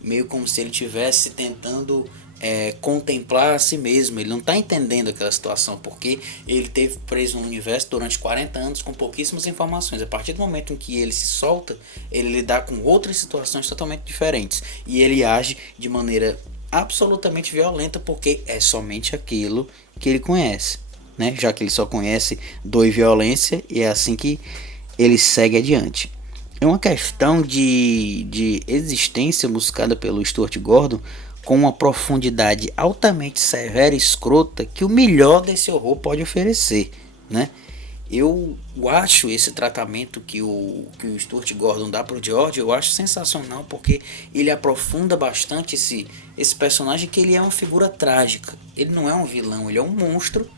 meio como se ele estivesse tentando contemplar a si mesmo. Ele não está entendendo aquela situação, porque ele teve preso no universo durante 40 anos com pouquíssimas informações. A partir do momento em que ele se solta, ele lidar com outras situações totalmente diferentes, e ele age de maneira absolutamente violenta, porque é somente aquilo que ele conhece, né? Já que ele só conhece dor e violência, e é assim que ele segue adiante. É uma questão de existência buscada pelo Stuart Gordon com uma profundidade altamente severa e escrota que o melhor desse horror pode oferecer, né? Eu acho esse tratamento que o Stuart Gordon dá pro George, eu acho sensacional, porque ele aprofunda bastante esse personagem, que ele é uma figura trágica. Ele não é um vilão, ele é um monstro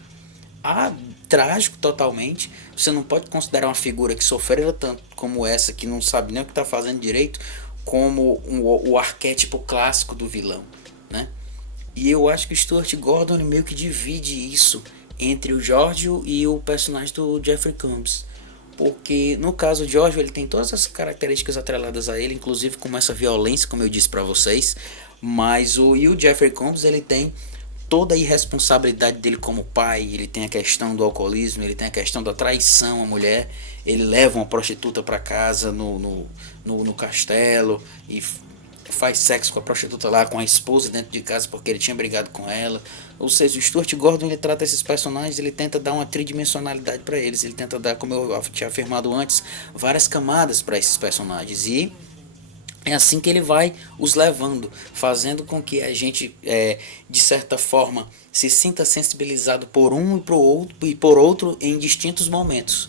trágico totalmente. Você não pode considerar uma figura que sofreu tanto como essa, que não sabe nem o que está fazendo direito, como o arquétipo clássico do vilão, né? E eu acho que o Stuart Gordon meio que divide isso entre o Giorgio e o personagem do Jeffrey Combs, porque no caso o Giorgio ele tem todas as características atreladas a ele, inclusive como essa violência, como eu disse para vocês, mas o Jeffrey Combs ele tem toda a irresponsabilidade dele como pai. Ele tem a questão do alcoolismo, ele tem a questão da traição à mulher, ele leva uma prostituta para casa no castelo e faz sexo com a prostituta lá, com a esposa dentro de casa, porque ele tinha brigado com ela. Ou seja, o Stuart Gordon ele trata esses personagens, ele tenta dar uma tridimensionalidade para eles, ele tenta dar, como eu tinha afirmado antes, várias camadas para esses personagens, e é assim que ele vai os levando, fazendo com que a gente, de certa forma, se sinta sensibilizado por um e por outro em distintos momentos.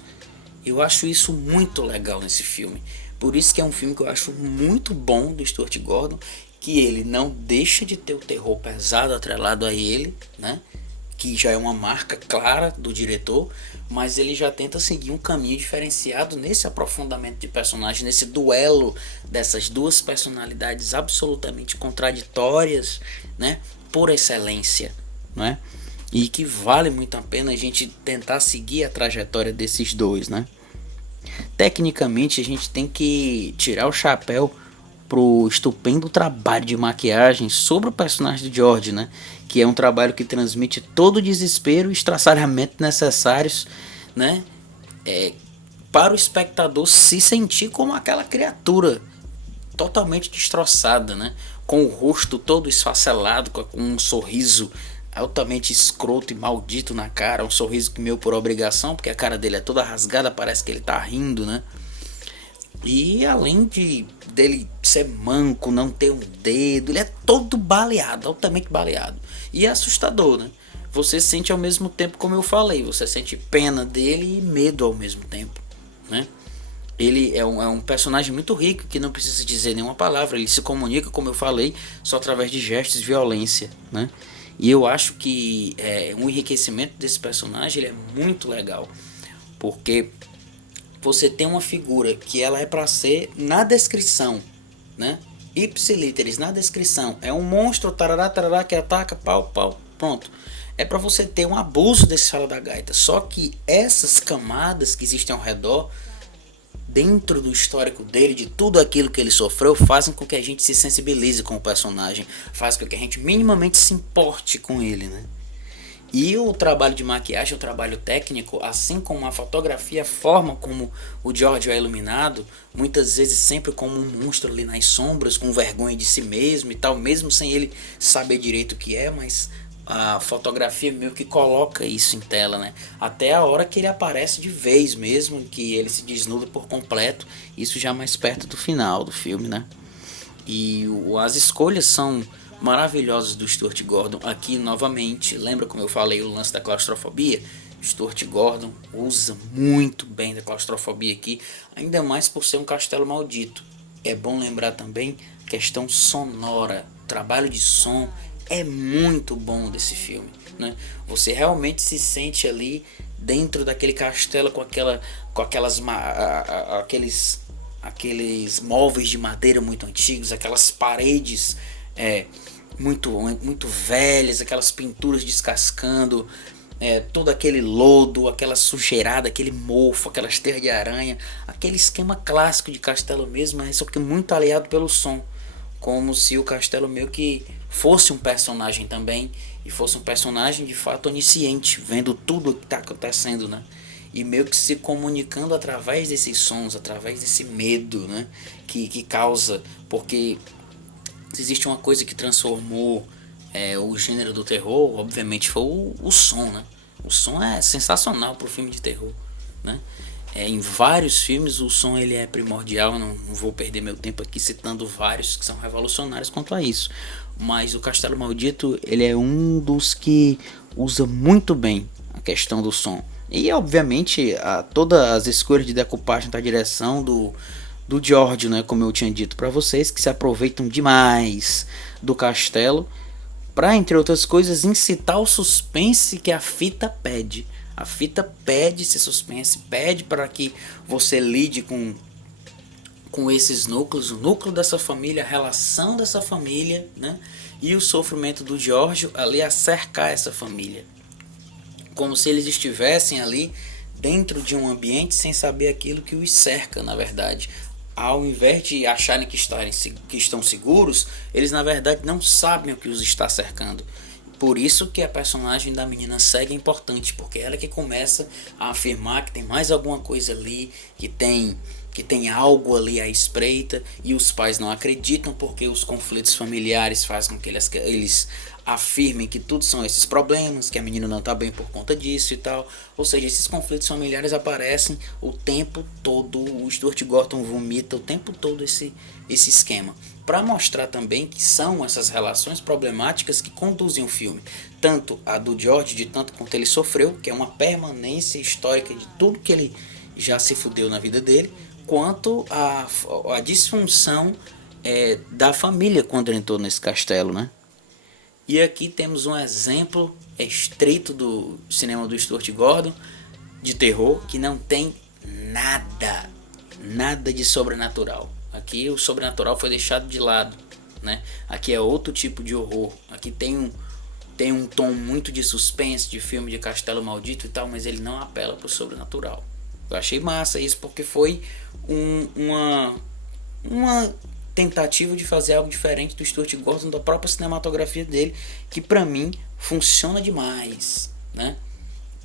Eu acho isso muito legal nesse filme. Por isso que é um filme que eu acho muito bom do Stuart Gordon, que ele não deixa de ter o terror pesado atrelado a ele, né? Que já é uma marca clara do diretor, mas ele já tenta seguir um caminho diferenciado nesse aprofundamento de personagem, nesse duelo dessas duas personalidades absolutamente contraditórias, né, por excelência, né, e que vale muito a pena a gente tentar seguir a trajetória desses dois, né. Tecnicamente a gente tem que tirar o chapéu pro estupendo trabalho de maquiagem sobre o personagem de George, né? Que é um trabalho que transmite todo o desespero e estraçalhamento necessários, né? Para o espectador se sentir como aquela criatura totalmente destroçada, né? Com o rosto todo esfacelado, com um sorriso altamente escroto e maldito na cara, um sorriso que meio por obrigação, porque a cara dele é toda rasgada, parece que ele tá rindo, né? E além dele ser manco, não ter um dedo, ele é todo baleado, altamente baleado. E é assustador, né? Você sente ao mesmo tempo, como eu falei, você sente pena dele e medo ao mesmo tempo, né? Ele é um personagem muito rico, que não precisa dizer nenhuma palavra, ele se comunica, como eu falei, só através de gestos e violência, né? E eu acho que um enriquecimento desse personagem ele é muito legal, porque você tem uma figura que ela é para ser na descrição, né? Ipsiliteris, na descrição, é um monstro tarará, tarará, que ataca, pau, pau, pronto. É para você ter um abuso desse fala da gaita, só que essas camadas que existem ao redor, dentro do histórico dele, de tudo aquilo que ele sofreu, fazem com que a gente se sensibilize com o personagem, faz com que a gente minimamente se importe com ele, né? E o trabalho de maquiagem, o trabalho técnico, assim como a fotografia, a forma como o George é iluminado, muitas vezes sempre como um monstro ali nas sombras, com vergonha de si mesmo e tal, mesmo sem ele saber direito o que é, mas a fotografia meio que coloca isso em tela, né? Até a hora que ele aparece de vez mesmo, que ele se desnuda por completo, isso já mais perto do final do filme, né? E as escolhas são maravilhosas do Stuart Gordon aqui novamente. Lembra como eu falei o lance da claustrofobia? Stuart Gordon usa muito bem da claustrofobia aqui, ainda mais por ser um castelo maldito. É bom lembrar também questão sonora, trabalho de som é muito bom desse filme, né? Você realmente se sente ali dentro daquele castelo com aqueles móveis de madeira muito antigos, aquelas paredes muito velhas, aquelas pinturas descascando, todo aquele lodo, aquela sujeirada, aquele mofo, aquelas teias de aranha, aquele esquema clássico de castelo mesmo, só que muito aliado pelo som, como se o castelo meio que fosse um personagem também, e fosse um personagem de fato onisciente, vendo tudo o que está acontecendo, né? E meio que se comunicando através desses sons, através desse medo, né? Que causa, porque se existe uma coisa que transformou o gênero do terror, obviamente foi o som, né? O som é sensacional para o filme de terror, né? Em vários filmes o som ele é primordial, não vou perder meu tempo aqui citando vários que são revolucionários quanto a isso, mas o Castelo Maldito ele é um dos que usa muito bem a questão do som, e obviamente todas as escolhas de decupagem da direção do George, né, como eu tinha dito para vocês, que se aproveitam demais do castelo para, entre outras coisas, incitar o suspense que a fita pede. A fita pede esse suspense, pede para que você lide com esses núcleos, o núcleo dessa família, a relação dessa família, né? E o sofrimento do George ali a cercar essa família. Como se eles estivessem ali dentro de um ambiente sem saber aquilo que os cerca, na verdade. Ao invés de acharem que estão seguros, eles na verdade não sabem o que os está cercando. Por isso que a personagem da menina cega é importante, porque ela é que começa a afirmar que tem mais alguma coisa ali, que tem algo ali à espreita, e os pais não acreditam porque os conflitos familiares fazem com que eles afirmem que tudo são esses problemas, que a menina não está bem por conta disso e tal. Ou seja, esses conflitos familiares aparecem o tempo todo, o Stuart Gordon vomita o tempo todo esse esquema, para mostrar também que são essas relações problemáticas que conduzem o filme, tanto a do George, de tanto quanto ele sofreu, que é uma permanência histórica de tudo que ele já se fudeu na vida dele, quanto a disfunção da família quando ele entrou nesse castelo, né? E aqui temos um exemplo estreito do cinema do Stuart Gordon, de terror, que não tem nada de sobrenatural. Aqui o sobrenatural foi deixado de lado, né? Aqui é outro tipo de horror. Aqui tem um tom muito de suspense, de filme de Castelo Maldito e tal, mas ele não apela pro sobrenatural. Eu achei massa isso, porque foi uma tentativa de fazer algo diferente do Stuart Gordon, da própria cinematografia dele, que pra mim funciona demais, né?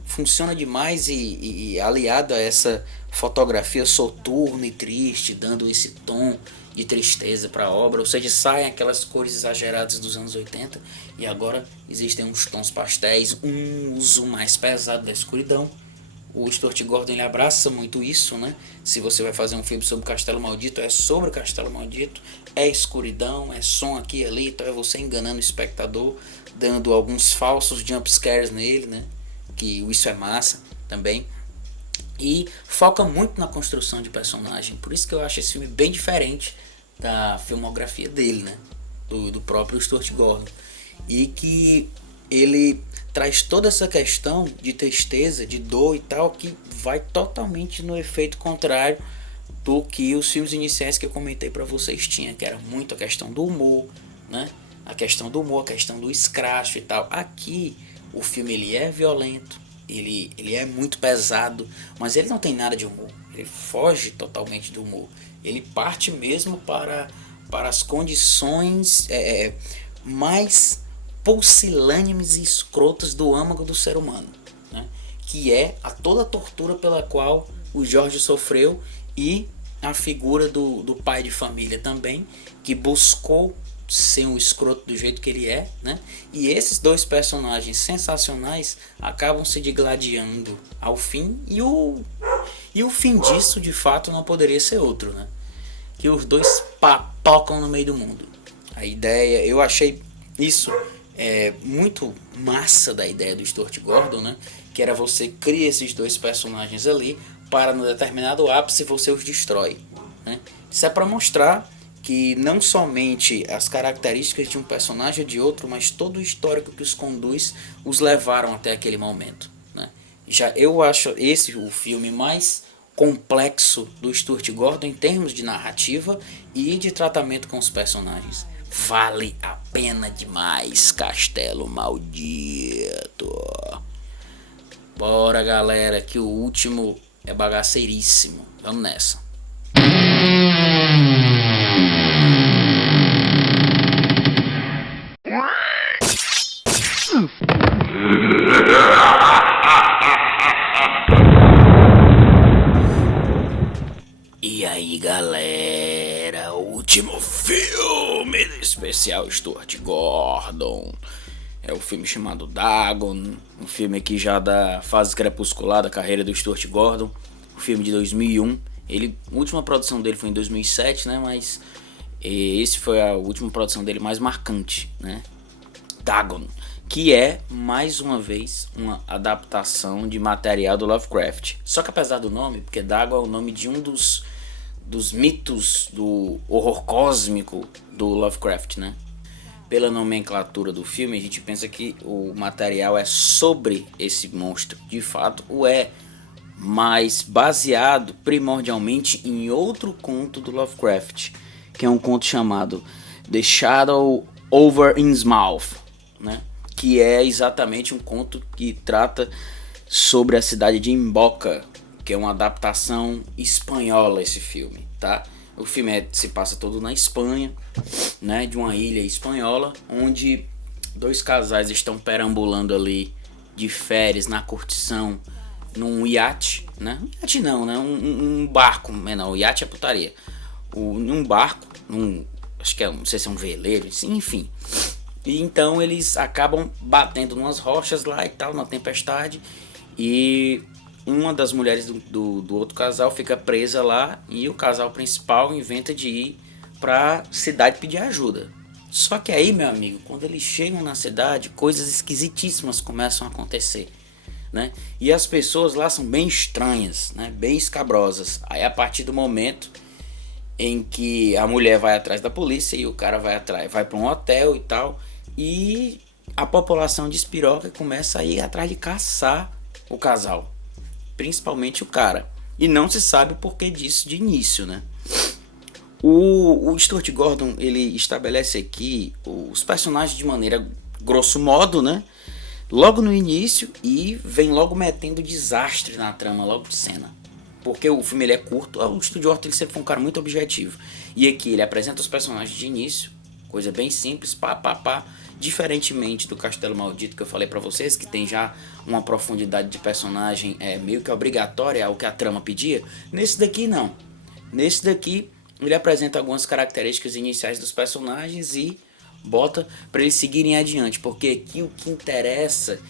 Funciona demais e aliado a essa fotografia soturna e triste, dando esse tom de tristeza para a obra, ou seja, saem aquelas cores exageradas dos anos 80 e agora existem uns tons pastéis, um uso mais pesado da escuridão. O Stuart Gordon ele abraça muito isso, né? Se você vai fazer um filme sobre Castelo Maldito, é sobre Castelo Maldito, é escuridão, é som aqui e ali, então é você enganando o espectador, dando alguns falsos jump scares nele, né? Que isso é massa também. E foca muito na construção de personagem, por isso que eu acho esse filme bem diferente da filmografia dele, né? Do próprio Stuart Gordon. E que ele traz toda essa questão de tristeza, de dor e tal, que vai totalmente no efeito contrário do que os filmes iniciais que eu comentei para vocês tinham, que era muito a questão do humor, né? A questão do humor, a questão do escracho e tal. Aqui o filme ele é violento, ele é muito pesado, mas ele não tem nada de humor. Ele foge totalmente do humor. Ele parte mesmo para as condições mais pusilânimes e escrotas do âmago do ser humano, né? Que é toda a tortura pela qual o Jorge sofreu e a figura do pai de família também, que buscou ser um escroto do jeito que ele é, né? E esses dois personagens sensacionais acabam se digladiando ao fim, e o fim disso de fato não poderia ser outro, né? Que os dois papocam no meio do mundo. A ideia, eu achei isso muito massa da ideia do Stuart Gordon, né? Que era você cria esses dois personagens ali para no determinado ápice você os destrói, né? Isso é para mostrar que não somente as características de um personagem ou de outro, mas todo o histórico que os conduz os levaram até aquele momento, né? Já eu acho esse o filme mais complexo do Stuart Gordon em termos de narrativa e de tratamento com os personagens. Vale a pena demais, Castelo Maldito. Bora, galera, que o último é bagaceiríssimo. Vamos nessa. E aí, galera, o último filme do especial Stuart Gordon é o filme chamado Dagon, um filme que já da fase crepuscular da carreira do Stuart Gordon, um filme de 2001. A última produção dele foi em 2007, né? Mas esse foi a última produção dele mais marcante, né? Dagon, que é, mais uma vez, uma adaptação de material do Lovecraft. Só que apesar do nome, porque Dagon é o nome de um dos mitos do horror cósmico do Lovecraft, né? Pela nomenclatura do filme, a gente pensa que o material é sobre esse monstro. De fato, o é, mas baseado primordialmente em outro conto do Lovecraft, que é um conto chamado The Shadow over Innsmouth, né? Que é exatamente um conto que trata sobre a cidade de Imboca, que é uma adaptação espanhola esse filme, tá? O filme se passa todo na Espanha, né? De uma ilha espanhola, onde dois casais estão perambulando ali de férias na curtição num iate, né? Iate não, né? Um barco menor. O iate é putaria. Num barco, acho que não sei se é um veleiro, enfim. E então eles acabam batendo numas rochas lá e tal, na tempestade. E uma das mulheres do outro casal fica presa lá. E o casal principal inventa de ir pra cidade pedir ajuda. Só que aí, meu amigo, quando eles chegam na cidade, coisas esquisitíssimas começam a acontecer, né? E as pessoas lá são bem estranhas, né? Bem escabrosas. Aí a partir do momento em que a mulher vai atrás da polícia e o cara vai para um hotel e tal, e a população de Espiroca começa a ir atrás de caçar o casal, principalmente o cara, e não se sabe o porquê disso de início, né? O Stuart Gordon, ele estabelece aqui os personagens de maneira grosso modo, né? Logo no início, e vem logo metendo desastre na trama logo de cena. porque o filme ele é curto, o Stuart Gordon ele sempre foi um cara muito objetivo. E aqui ele apresenta os personagens de início, coisa bem simples, diferentemente do Castelo Maldito que eu falei pra vocês, que tem já uma profundidade de personagem meio que obrigatória ao que a trama pedia. Nesse daqui não. Nesse daqui ele apresenta algumas características iniciais dos personagens e bota pra eles seguirem adiante, porque aqui o que interessa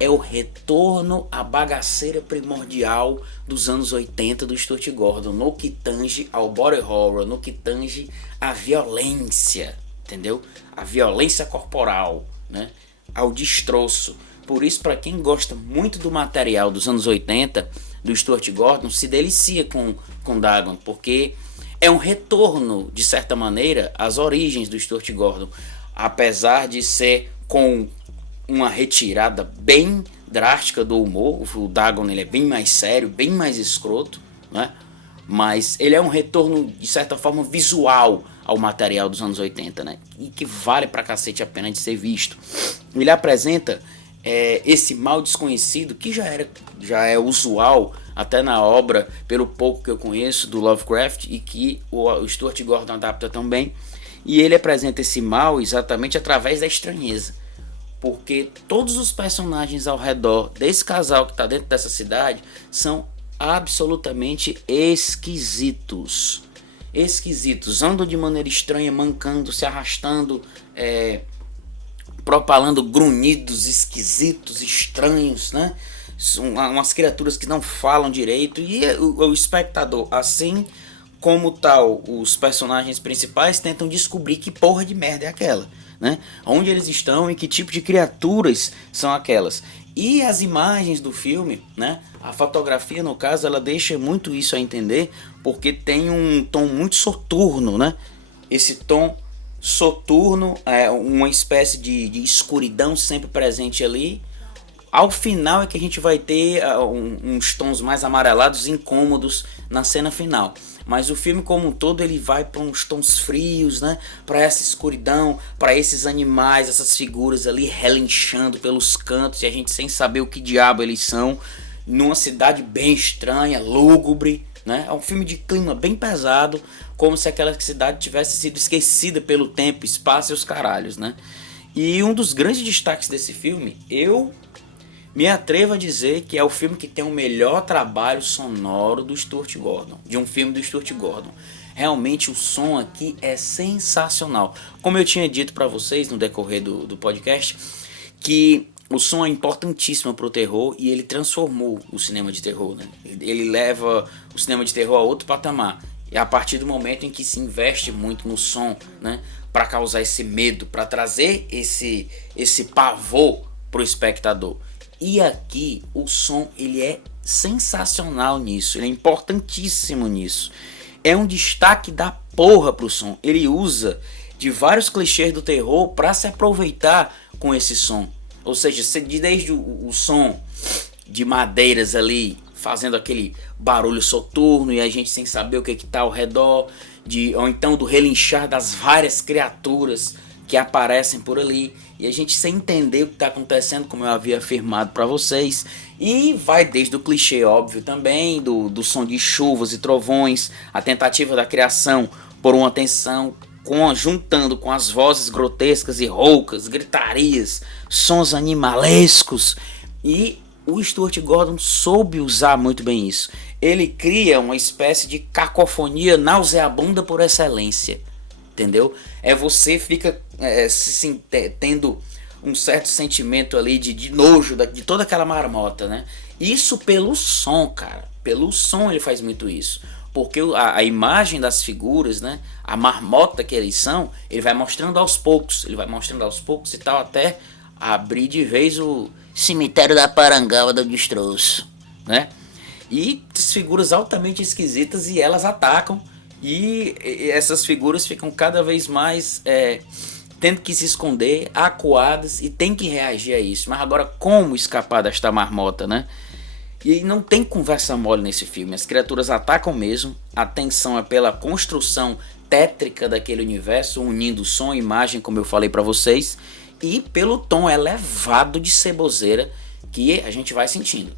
é o retorno à bagaceira primordial dos anos 80 do Stuart Gordon, no que tange ao body horror, no que tange à violência, entendeu? A violência corporal, né? Ao destroço. Por isso, para quem gosta muito do material dos anos 80 do Stuart Gordon, se delicia com Dagon, porque é um retorno, de certa maneira, às origens do Stuart Gordon, apesar de ser com uma retirada bem drástica do humor. O Dagon ele é bem mais sério, bem mais escroto, né? Mas ele é um retorno, de certa forma, visual ao material dos anos 80, né? E que vale pra cacete a pena de ser visto. Ele apresenta esse mal desconhecido, que já é usual até na obra, pelo pouco que eu conheço, do Lovecraft, e que o Stuart Gordon adapta também. E ele apresenta esse mal exatamente através da estranheza. Porque todos os personagens ao redor desse casal que está dentro dessa cidade são absolutamente esquisitos. Andam de maneira estranha, mancando, se arrastando, propalando grunhidos esquisitos, estranhos, né? Umas criaturas que não falam direito. E o espectador, assim como tal, os personagens principais tentam descobrir que porra de merda é aquela, né? Onde eles estão e que tipo de criaturas são aquelas. E as imagens do filme, né? A fotografia, no caso, ela deixa muito isso a entender, porque tem um tom muito soturno, né? Esse tom soturno é uma espécie de escuridão sempre presente ali. Ao final é que a gente vai ter uns tons mais amarelados, incômodos na cena final. Mas o filme como um todo ele vai para uns tons frios, né? Para essa escuridão, para esses animais, essas figuras ali relinchando pelos cantos e a gente sem saber o que diabo eles são, numa cidade bem estranha, lúgubre, né? É um filme de clima bem pesado, como se aquela cidade tivesse sido esquecida pelo tempo, espaço e os caralhos, né? E um dos grandes destaques desse filme, eu me atrevo a dizer que é o filme que tem o melhor trabalho sonoro do Stuart Gordon, de um filme do Stuart Gordon. Realmente o som aqui é sensacional. Como eu tinha dito para vocês no decorrer do podcast, que o som é importantíssimo para o terror e ele transformou o cinema de terror, né? Ele leva o cinema de terror a outro patamar. E a partir do momento em que se investe muito no som, né, para causar esse medo, para trazer esse pavor para o espectador. E aqui o som ele é sensacional nisso, ele é importantíssimo nisso. É um destaque da porra pro som. Ele usa de vários clichês do terror para se aproveitar com esse som. Ou seja, desde o som de madeiras ali fazendo aquele barulho soturno e a gente sem saber o que está ao redor, ou então do relinchar das várias criaturas que aparecem por ali e a gente sem entender o que está acontecendo, como eu havia afirmado para vocês. E vai desde o clichê óbvio também, do som de chuvas e trovões, a tentativa da criação por uma tensão juntando com as vozes grotescas e roucas, gritarias, sons animalescos. E o Stuart Gordon soube usar muito bem isso. Ele cria uma espécie de cacofonia nauseabunda por excelência. Entendeu? Você fica tendo um certo sentimento ali de nojo de toda aquela marmota, né? Isso pelo som, cara. Pelo som ele faz muito isso. Porque a imagem das figuras, né? A marmota que eles são, ele vai mostrando aos poucos. E tal, até abrir de vez o cemitério da Parangaba do Destroço, né? E as figuras altamente esquisitas e elas atacam. E essas figuras ficam cada vez mais tendo que se esconder, acuadas e tem que reagir a isso. Mas agora como escapar desta marmota, né? E não tem conversa mole nesse filme. As criaturas atacam mesmo. A tensão é pela construção tétrica daquele universo, unindo som e imagem, como eu falei pra vocês, e pelo tom elevado de ceboseira que a gente vai sentindo.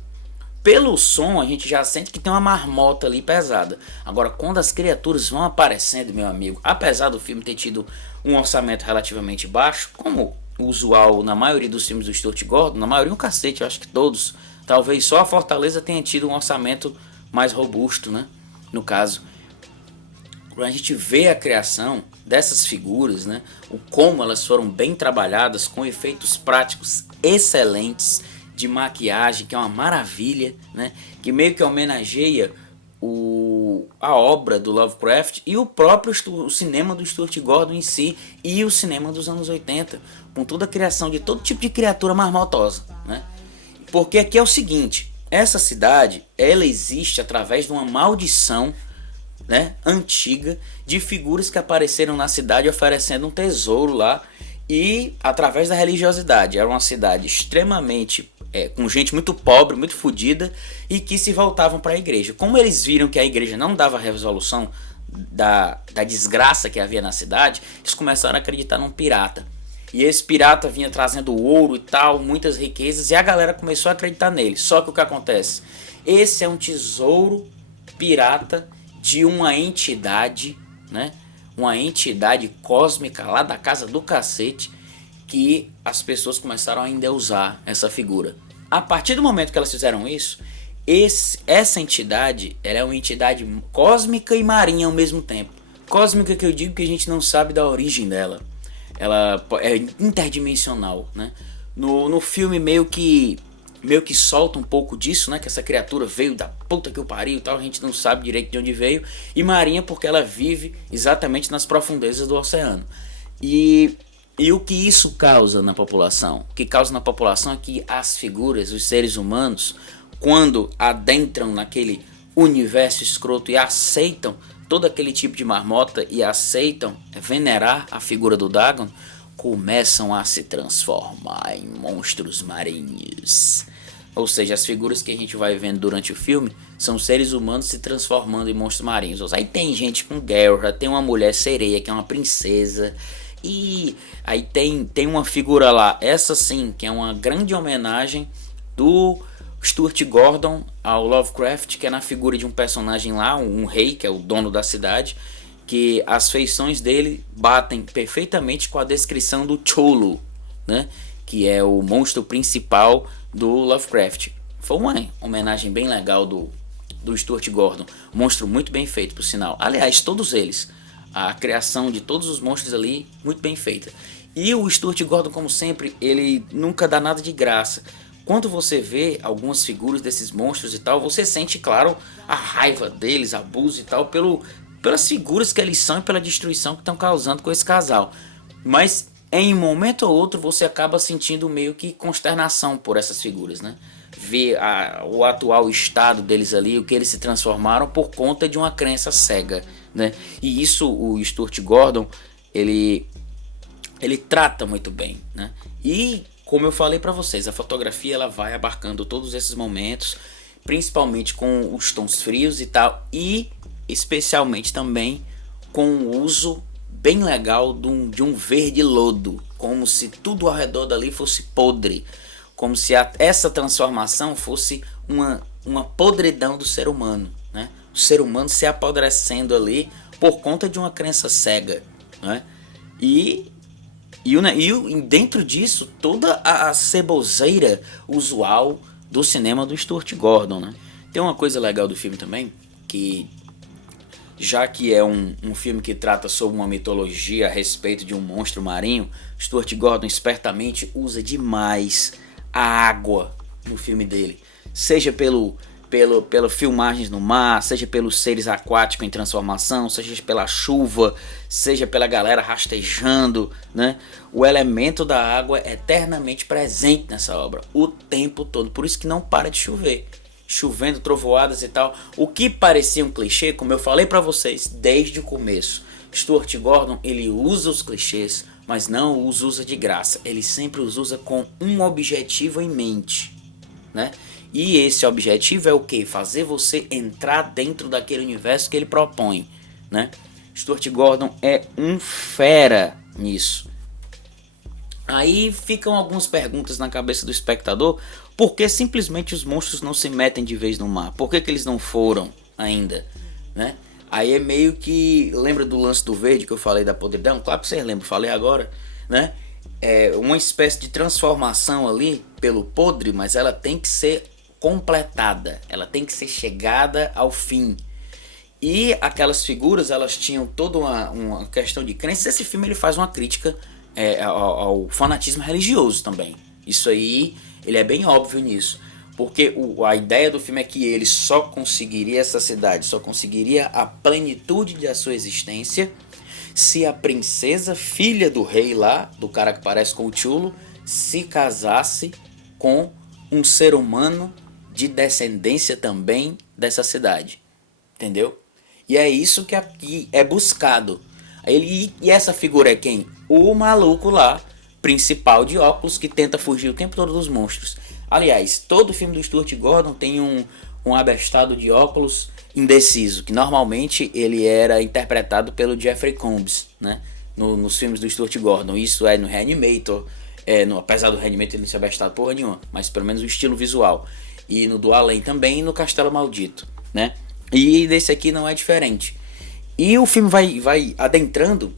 pelo som a gente já sente que tem uma marmota ali pesada. Agora, quando as criaturas vão aparecendo, meu amigo, apesar do filme ter tido um orçamento relativamente baixo, como usual na maioria dos filmes do Stuart Gordon, na maioria um cacete, eu acho que todos, talvez só a Fortaleza tenha tido um orçamento mais robusto, né? No caso, quando a gente vê a criação dessas figuras, né, o como elas foram bem trabalhadas, com efeitos práticos excelentes, de maquiagem, que é uma maravilha, né, que meio que homenageia a obra do Lovecraft e o próprio o cinema do Stuart Gordon em si e o cinema dos anos 80, com toda a criação de todo tipo de criatura marmotosa, né? Porque aqui é o seguinte, essa cidade, ela existe através de uma maldição, né, antiga, de figuras que apareceram na cidade oferecendo um tesouro lá, e através da religiosidade. Era uma cidade extremamente com gente muito pobre, muito fodida, e que se voltavam para a igreja. Como eles viram que a igreja não dava resolução da desgraça que havia na cidade, eles começaram a acreditar num pirata. E esse pirata vinha trazendo ouro e tal, muitas riquezas, e a galera começou a acreditar nele. Só que o que acontece? Esse é um tesouro pirata de uma entidade, né? Uma entidade cósmica lá da casa do cacete, que as pessoas começaram a endeusar essa figura. A partir do momento que elas fizeram isso, essa entidade, ela é uma entidade cósmica e marinha ao mesmo tempo. Cósmica, que eu digo que a gente não sabe da origem dela. Ela é interdimensional, né? No filme meio que solta um pouco disso, né? Que essa criatura veio da puta que o pariu e tal, a gente não sabe direito de onde veio. E marinha porque ela vive exatamente nas profundezas do oceano. E o que isso causa na população? O que causa na população é que as figuras, os seres humanos, quando adentram naquele universo escroto e aceitam todo aquele tipo de marmota e aceitam venerar a figura do Dagon, começam a se transformar em monstros marinhos. Ou seja, as figuras que a gente vai vendo durante o filme são seres humanos se transformando em monstros marinhos. Aí tem gente com guerra, tem uma mulher sereia que é uma princesa, e aí tem uma figura lá, essa sim, que é uma grande homenagem do Stuart Gordon ao Lovecraft, que é na figura de um personagem lá, um rei, que é o dono da cidade, que as feições dele batem perfeitamente com a descrição do Cholo, né? Que é o monstro principal do Lovecraft. Foi uma homenagem bem legal do Stuart Gordon, monstro muito bem feito, por sinal. Aliás, todos eles, a criação de todos os monstros ali, muito bem feita. E o Stuart Gordon, como sempre, ele nunca dá nada de graça. Quando você vê algumas figuras desses monstros e tal, você sente, claro, a raiva deles, abuso e tal, pelas figuras que eles são e pela destruição que estão causando com esse casal. Mas em um momento ou outro você acaba sentindo meio que consternação por essas figuras, né? Ver o atual estado deles ali, o que eles se transformaram por conta de uma crença cega, né? E isso o Stuart Gordon, ele trata muito bem, né? E como eu falei para vocês, a fotografia ela vai abarcando todos esses momentos, principalmente com os tons frios e tal, e especialmente também com o uso bem legal de um verde lodo, como se tudo ao redor dali fosse podre, como se essa transformação fosse uma podridão do ser humano, né? O ser humano se apodrecendo ali por conta de uma crença cega, né? E dentro disso toda a ceboseira usual do cinema do Stuart Gordon, né? Tem uma coisa legal do filme também, que já que é um filme que trata sobre uma mitologia a respeito de um monstro marinho, Stuart Gordon espertamente usa demais a água no filme dele, seja pela filmagens no mar, seja pelos seres aquáticos em transformação, seja pela chuva, seja pela galera rastejando, né? O elemento da água é eternamente presente nessa obra, o tempo todo, por isso que não para de chover, chovendo, trovoadas e tal, o que parecia um clichê, como eu falei pra vocês desde o começo. Stuart Gordon, ele usa os clichês, mas não os usa de graça, ele sempre os usa com um objetivo em mente, né? E esse objetivo é o que? Fazer você entrar dentro daquele universo que ele propõe, né? Stuart Gordon é um fera nisso. Aí ficam algumas perguntas na cabeça do espectador. Por que simplesmente os monstros não se metem de vez no mar? Por que eles não foram ainda, né? Aí é meio que... Lembra do lance do verde que eu falei da podridão? Claro que vocês lembram, falei agora, né? É uma espécie de transformação ali pelo podre, mas ela tem que ser completada. Ela tem que ser chegada ao fim. E aquelas figuras, elas tinham toda uma questão de crença. Esse filme ele faz uma crítica ao fanatismo religioso também. Isso aí, ele é bem óbvio nisso. Porque a ideia do filme é que ele só conseguiria essa cidade, só conseguiria a plenitude da sua existência se a princesa, filha do rei lá, do cara que parece com o Chulo, se casasse com um ser humano de descendência também dessa cidade. Entendeu? E é isso que aqui é buscado. E essa figura é quem? O maluco lá, principal de óculos, que tenta fugir o tempo todo dos monstros. Aliás, todo filme do Stuart Gordon tem um abestado de óculos indeciso, que normalmente ele era interpretado pelo Jeffrey Combs, né? Nos filmes do Stuart Gordon. Isso é no Reanimator, apesar do Reanimator ele não ser abestado porra nenhuma, mas pelo menos o estilo visual. E no Do Além também, e no Castelo Maldito, né? E desse aqui não é diferente. E o filme vai adentrando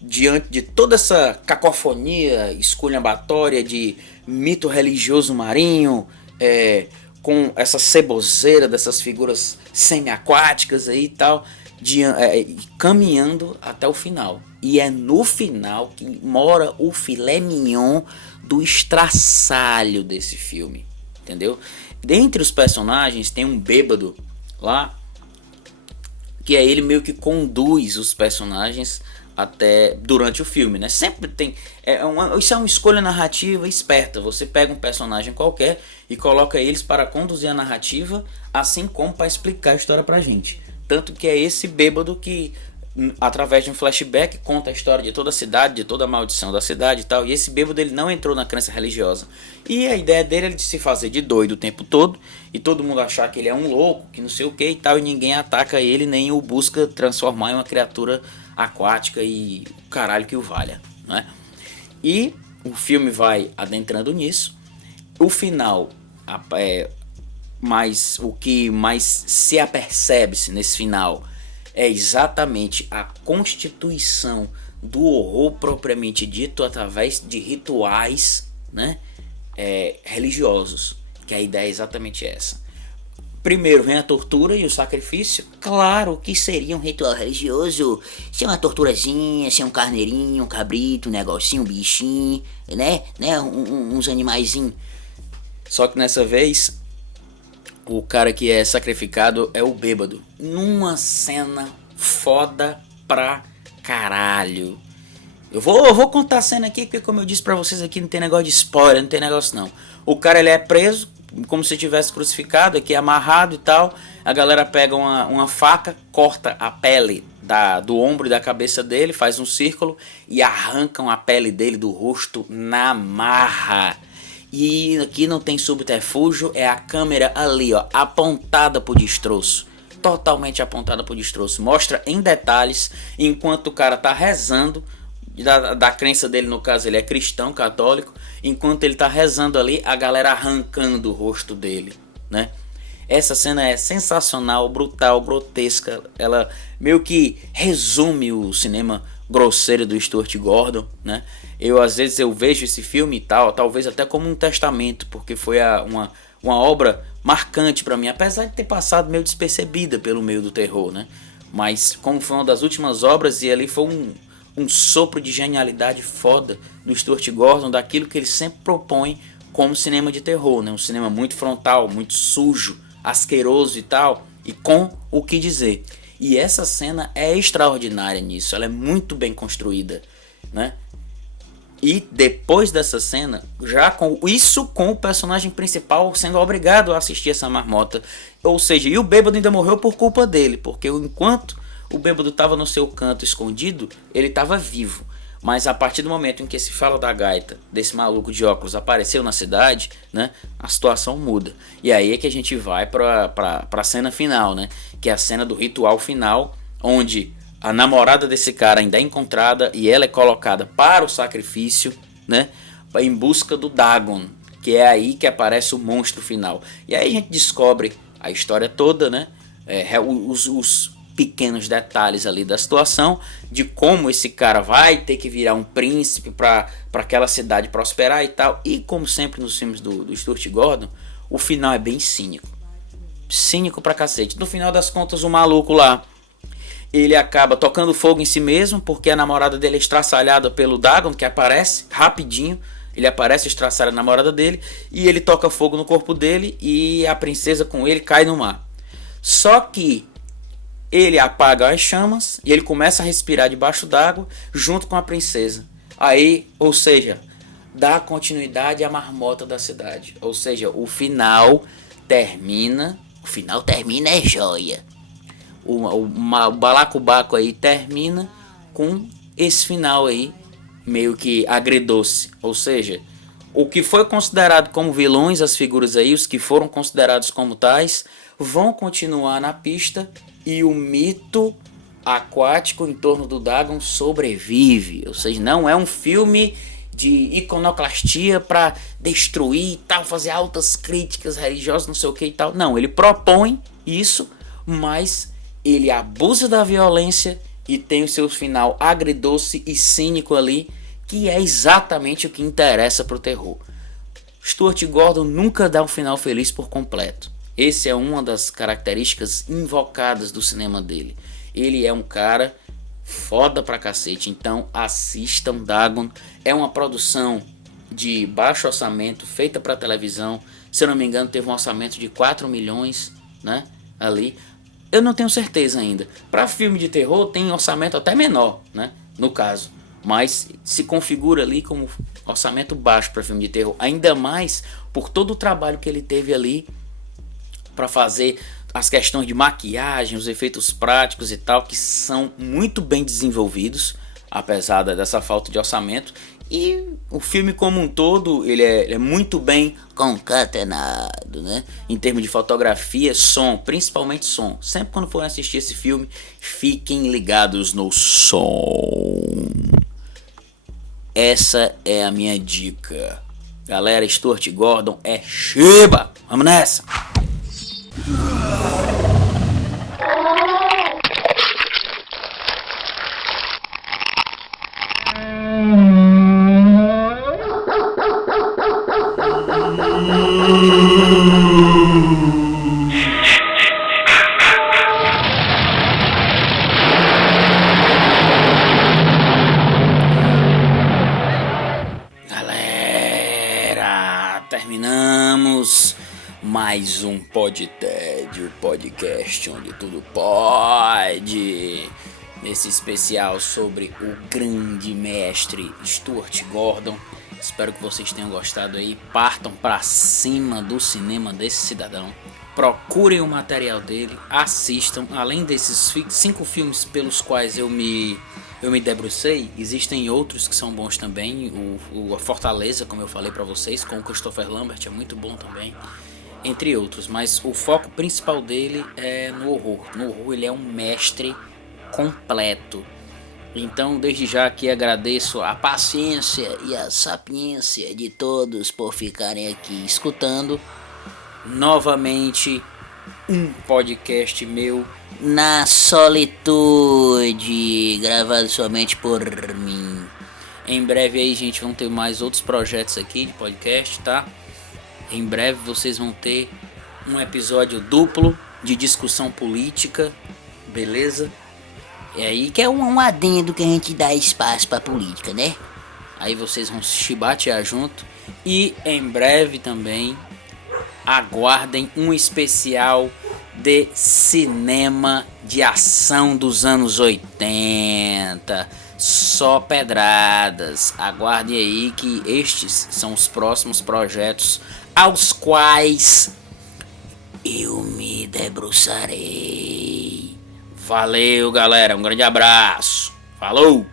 diante de toda essa cacofonia esculhambatória de mito religioso marinho, com essa ceboseira dessas figuras semi-aquáticas aí e tal, caminhando até o final. E é no final que mora o filé mignon do estraçalho desse filme, entendeu? Dentre os personagens tem um bêbado lá, que é ele meio que conduz os personagens até durante o filme, né? Sempre tem isso é uma escolha narrativa esperta. Você pega um personagem qualquer e coloca eles para conduzir a narrativa, assim como para explicar a história pra gente. Tanto que é esse bêbado que, através de um flashback, conta a história de toda a cidade, de toda a maldição da cidade e tal. E esse bêbado ele não entrou na crença religiosa. E a ideia dele é de se fazer de doido o tempo todo, e todo mundo achar que ele é um louco, que não sei o que e tal, e ninguém ataca ele, nem o busca transformar em uma criatura aquática e o caralho que o valha, né? E o filme vai adentrando nisso. O final, o que mais se apercebe-se nesse final é exatamente a constituição do horror propriamente dito através de rituais, né, religiosos, que a ideia é exatamente essa. Primeiro vem a tortura e o sacrifício. Claro que seria um ritual religioso. Ser uma torturazinha, ser um carneirinho, um cabrito, um negocinho, um bichinho, né? Uns animaizinhos. Só que nessa vez, o cara que é sacrificado é o bêbado. Numa cena foda pra caralho. Eu vou contar a cena aqui, porque como eu disse pra vocês aqui, não tem negócio de spoiler, não tem negócio não. O cara ele é preso, como se tivesse crucificado, aqui amarrado e tal. A galera pega uma faca, corta a pele do ombro e da cabeça dele, faz um círculo e arrancam a pele dele do rosto na marra. E aqui não tem subterfúgio, é a câmera ali, ó, apontada pro destroço. Totalmente apontada pro destroço. Mostra em detalhes, enquanto o cara tá rezando, da crença dele, no caso ele é cristão, católico, enquanto ele tá rezando ali, a galera arrancando o rosto dele, né? Essa cena é sensacional, brutal, grotesca. Ela meio que resume o cinema grosseiro do Stuart Gordon, né? Às vezes eu vejo esse filme e tal, talvez até como um testamento, porque foi uma obra marcante para mim, apesar de ter passado meio despercebida pelo meio do terror, né? Mas como foi uma das últimas obras, e ali foi um sopro de genialidade foda do Stuart Gordon, daquilo que ele sempre propõe como cinema de terror, né? Um cinema muito frontal, muito sujo, asqueroso e tal, e com o que dizer. E essa cena é extraordinária nisso, ela é muito bem construída, né? E depois dessa cena, já com o personagem principal sendo obrigado a assistir essa marmota, ou seja, e o bêbado ainda morreu por culpa dele, porque enquanto o bêbado estava no seu canto escondido, ele estava vivo. Mas a partir do momento em que esse fala da gaita, desse maluco de óculos, apareceu na cidade, né, a situação muda. E aí é que a gente vai pra cena final, né, que é a cena do ritual final, onde a namorada desse cara ainda é encontrada e ela é colocada para o sacrifício, né, em busca do Dagon, que é aí que aparece o monstro final. E aí a gente descobre a história toda, né, os pequenos detalhes ali da situação, de como esse cara vai ter que virar um príncipe para aquela cidade prosperar e tal. E como sempre nos filmes do Stuart Gordon, o final é bem cínico. Cínico pra cacete. No final das contas, o maluco lá, ele acaba tocando fogo em si mesmo, porque a namorada dele é estraçalhada pelo Dagon, que aparece rapidinho. Ele aparece, estraçalha a namorada dele, e ele toca fogo no corpo dele, e a princesa com ele cai no mar. Só que ele apaga as chamas e ele começa a respirar debaixo d'água junto com a princesa. Aí, ou seja, dá continuidade à marmota da cidade. Ou seja, o final termina. O final termina é joia. O balacobaco aí termina com esse final aí, meio que agridoce. Ou seja, o que foi considerado como vilões, as figuras aí, os que foram considerados como tais, vão continuar na pista. E o mito aquático em torno do Dagon sobrevive. Ou seja, não é um filme de iconoclastia para destruir e tal, fazer altas críticas religiosas, não sei o que e tal. Não, ele propõe isso, mas ele abusa da violência e tem o seu final agridoce e cínico ali, que é exatamente o que interessa pro terror. Stuart Gordon nunca dá um final feliz por completo. Essa é uma das características invocadas do cinema dele. Ele é um cara foda pra cacete, então assistam Dagon. É uma produção de baixo orçamento, feita pra televisão. Se eu não me engano, teve um orçamento de 4 milhões, né, ali. Eu não tenho certeza ainda. Pra filme de terror tem orçamento até menor, né, no caso. Mas se configura ali como orçamento baixo para filme de terror. Ainda mais por todo o trabalho que ele teve ali para fazer as questões de maquiagem, os efeitos práticos e tal, que são muito bem desenvolvidos, apesar dessa falta de orçamento. E o filme como um todo, ele é muito bem concatenado, né? Em termos de fotografia, som, principalmente som. Sempre quando forem assistir esse filme, fiquem ligados no som. Essa é a minha dica. Galera, Stuart Gordon é Shiba. Vamos nessa! Galera, terminamos mais um PodTed, o podcast onde tudo pode. Nesse especial sobre o grande mestre Stuart Gordon. Espero que vocês tenham gostado aí. Partam pra cima do cinema desse cidadão. Procurem o material dele, assistam. Além desses 5 filmes pelos quais eu me debrucei, existem outros que são bons também. A Fortaleza, como eu falei pra vocês, com o Christopher Lambert, é muito bom também, entre outros. Mas o foco principal dele é no horror. No horror ele é um mestre completo. Então desde já aqui agradeço a paciência e a sapiência de todos por ficarem aqui escutando novamente um podcast meu na solitude, gravado somente por mim. Em breve aí, gente, vão ter mais outros projetos aqui de podcast, tá? Em breve vocês vão ter um episódio duplo de discussão política, beleza? É aí que é um adendo que a gente dá espaço pra política, né? Aí vocês vão se chibatear junto. E em breve também aguardem um especial de cinema de ação dos anos 80. Só pedradas. Aguardem aí que estes são os próximos projetos aos quais eu me debruçarei. Valeu, galera. Um grande abraço. Falou!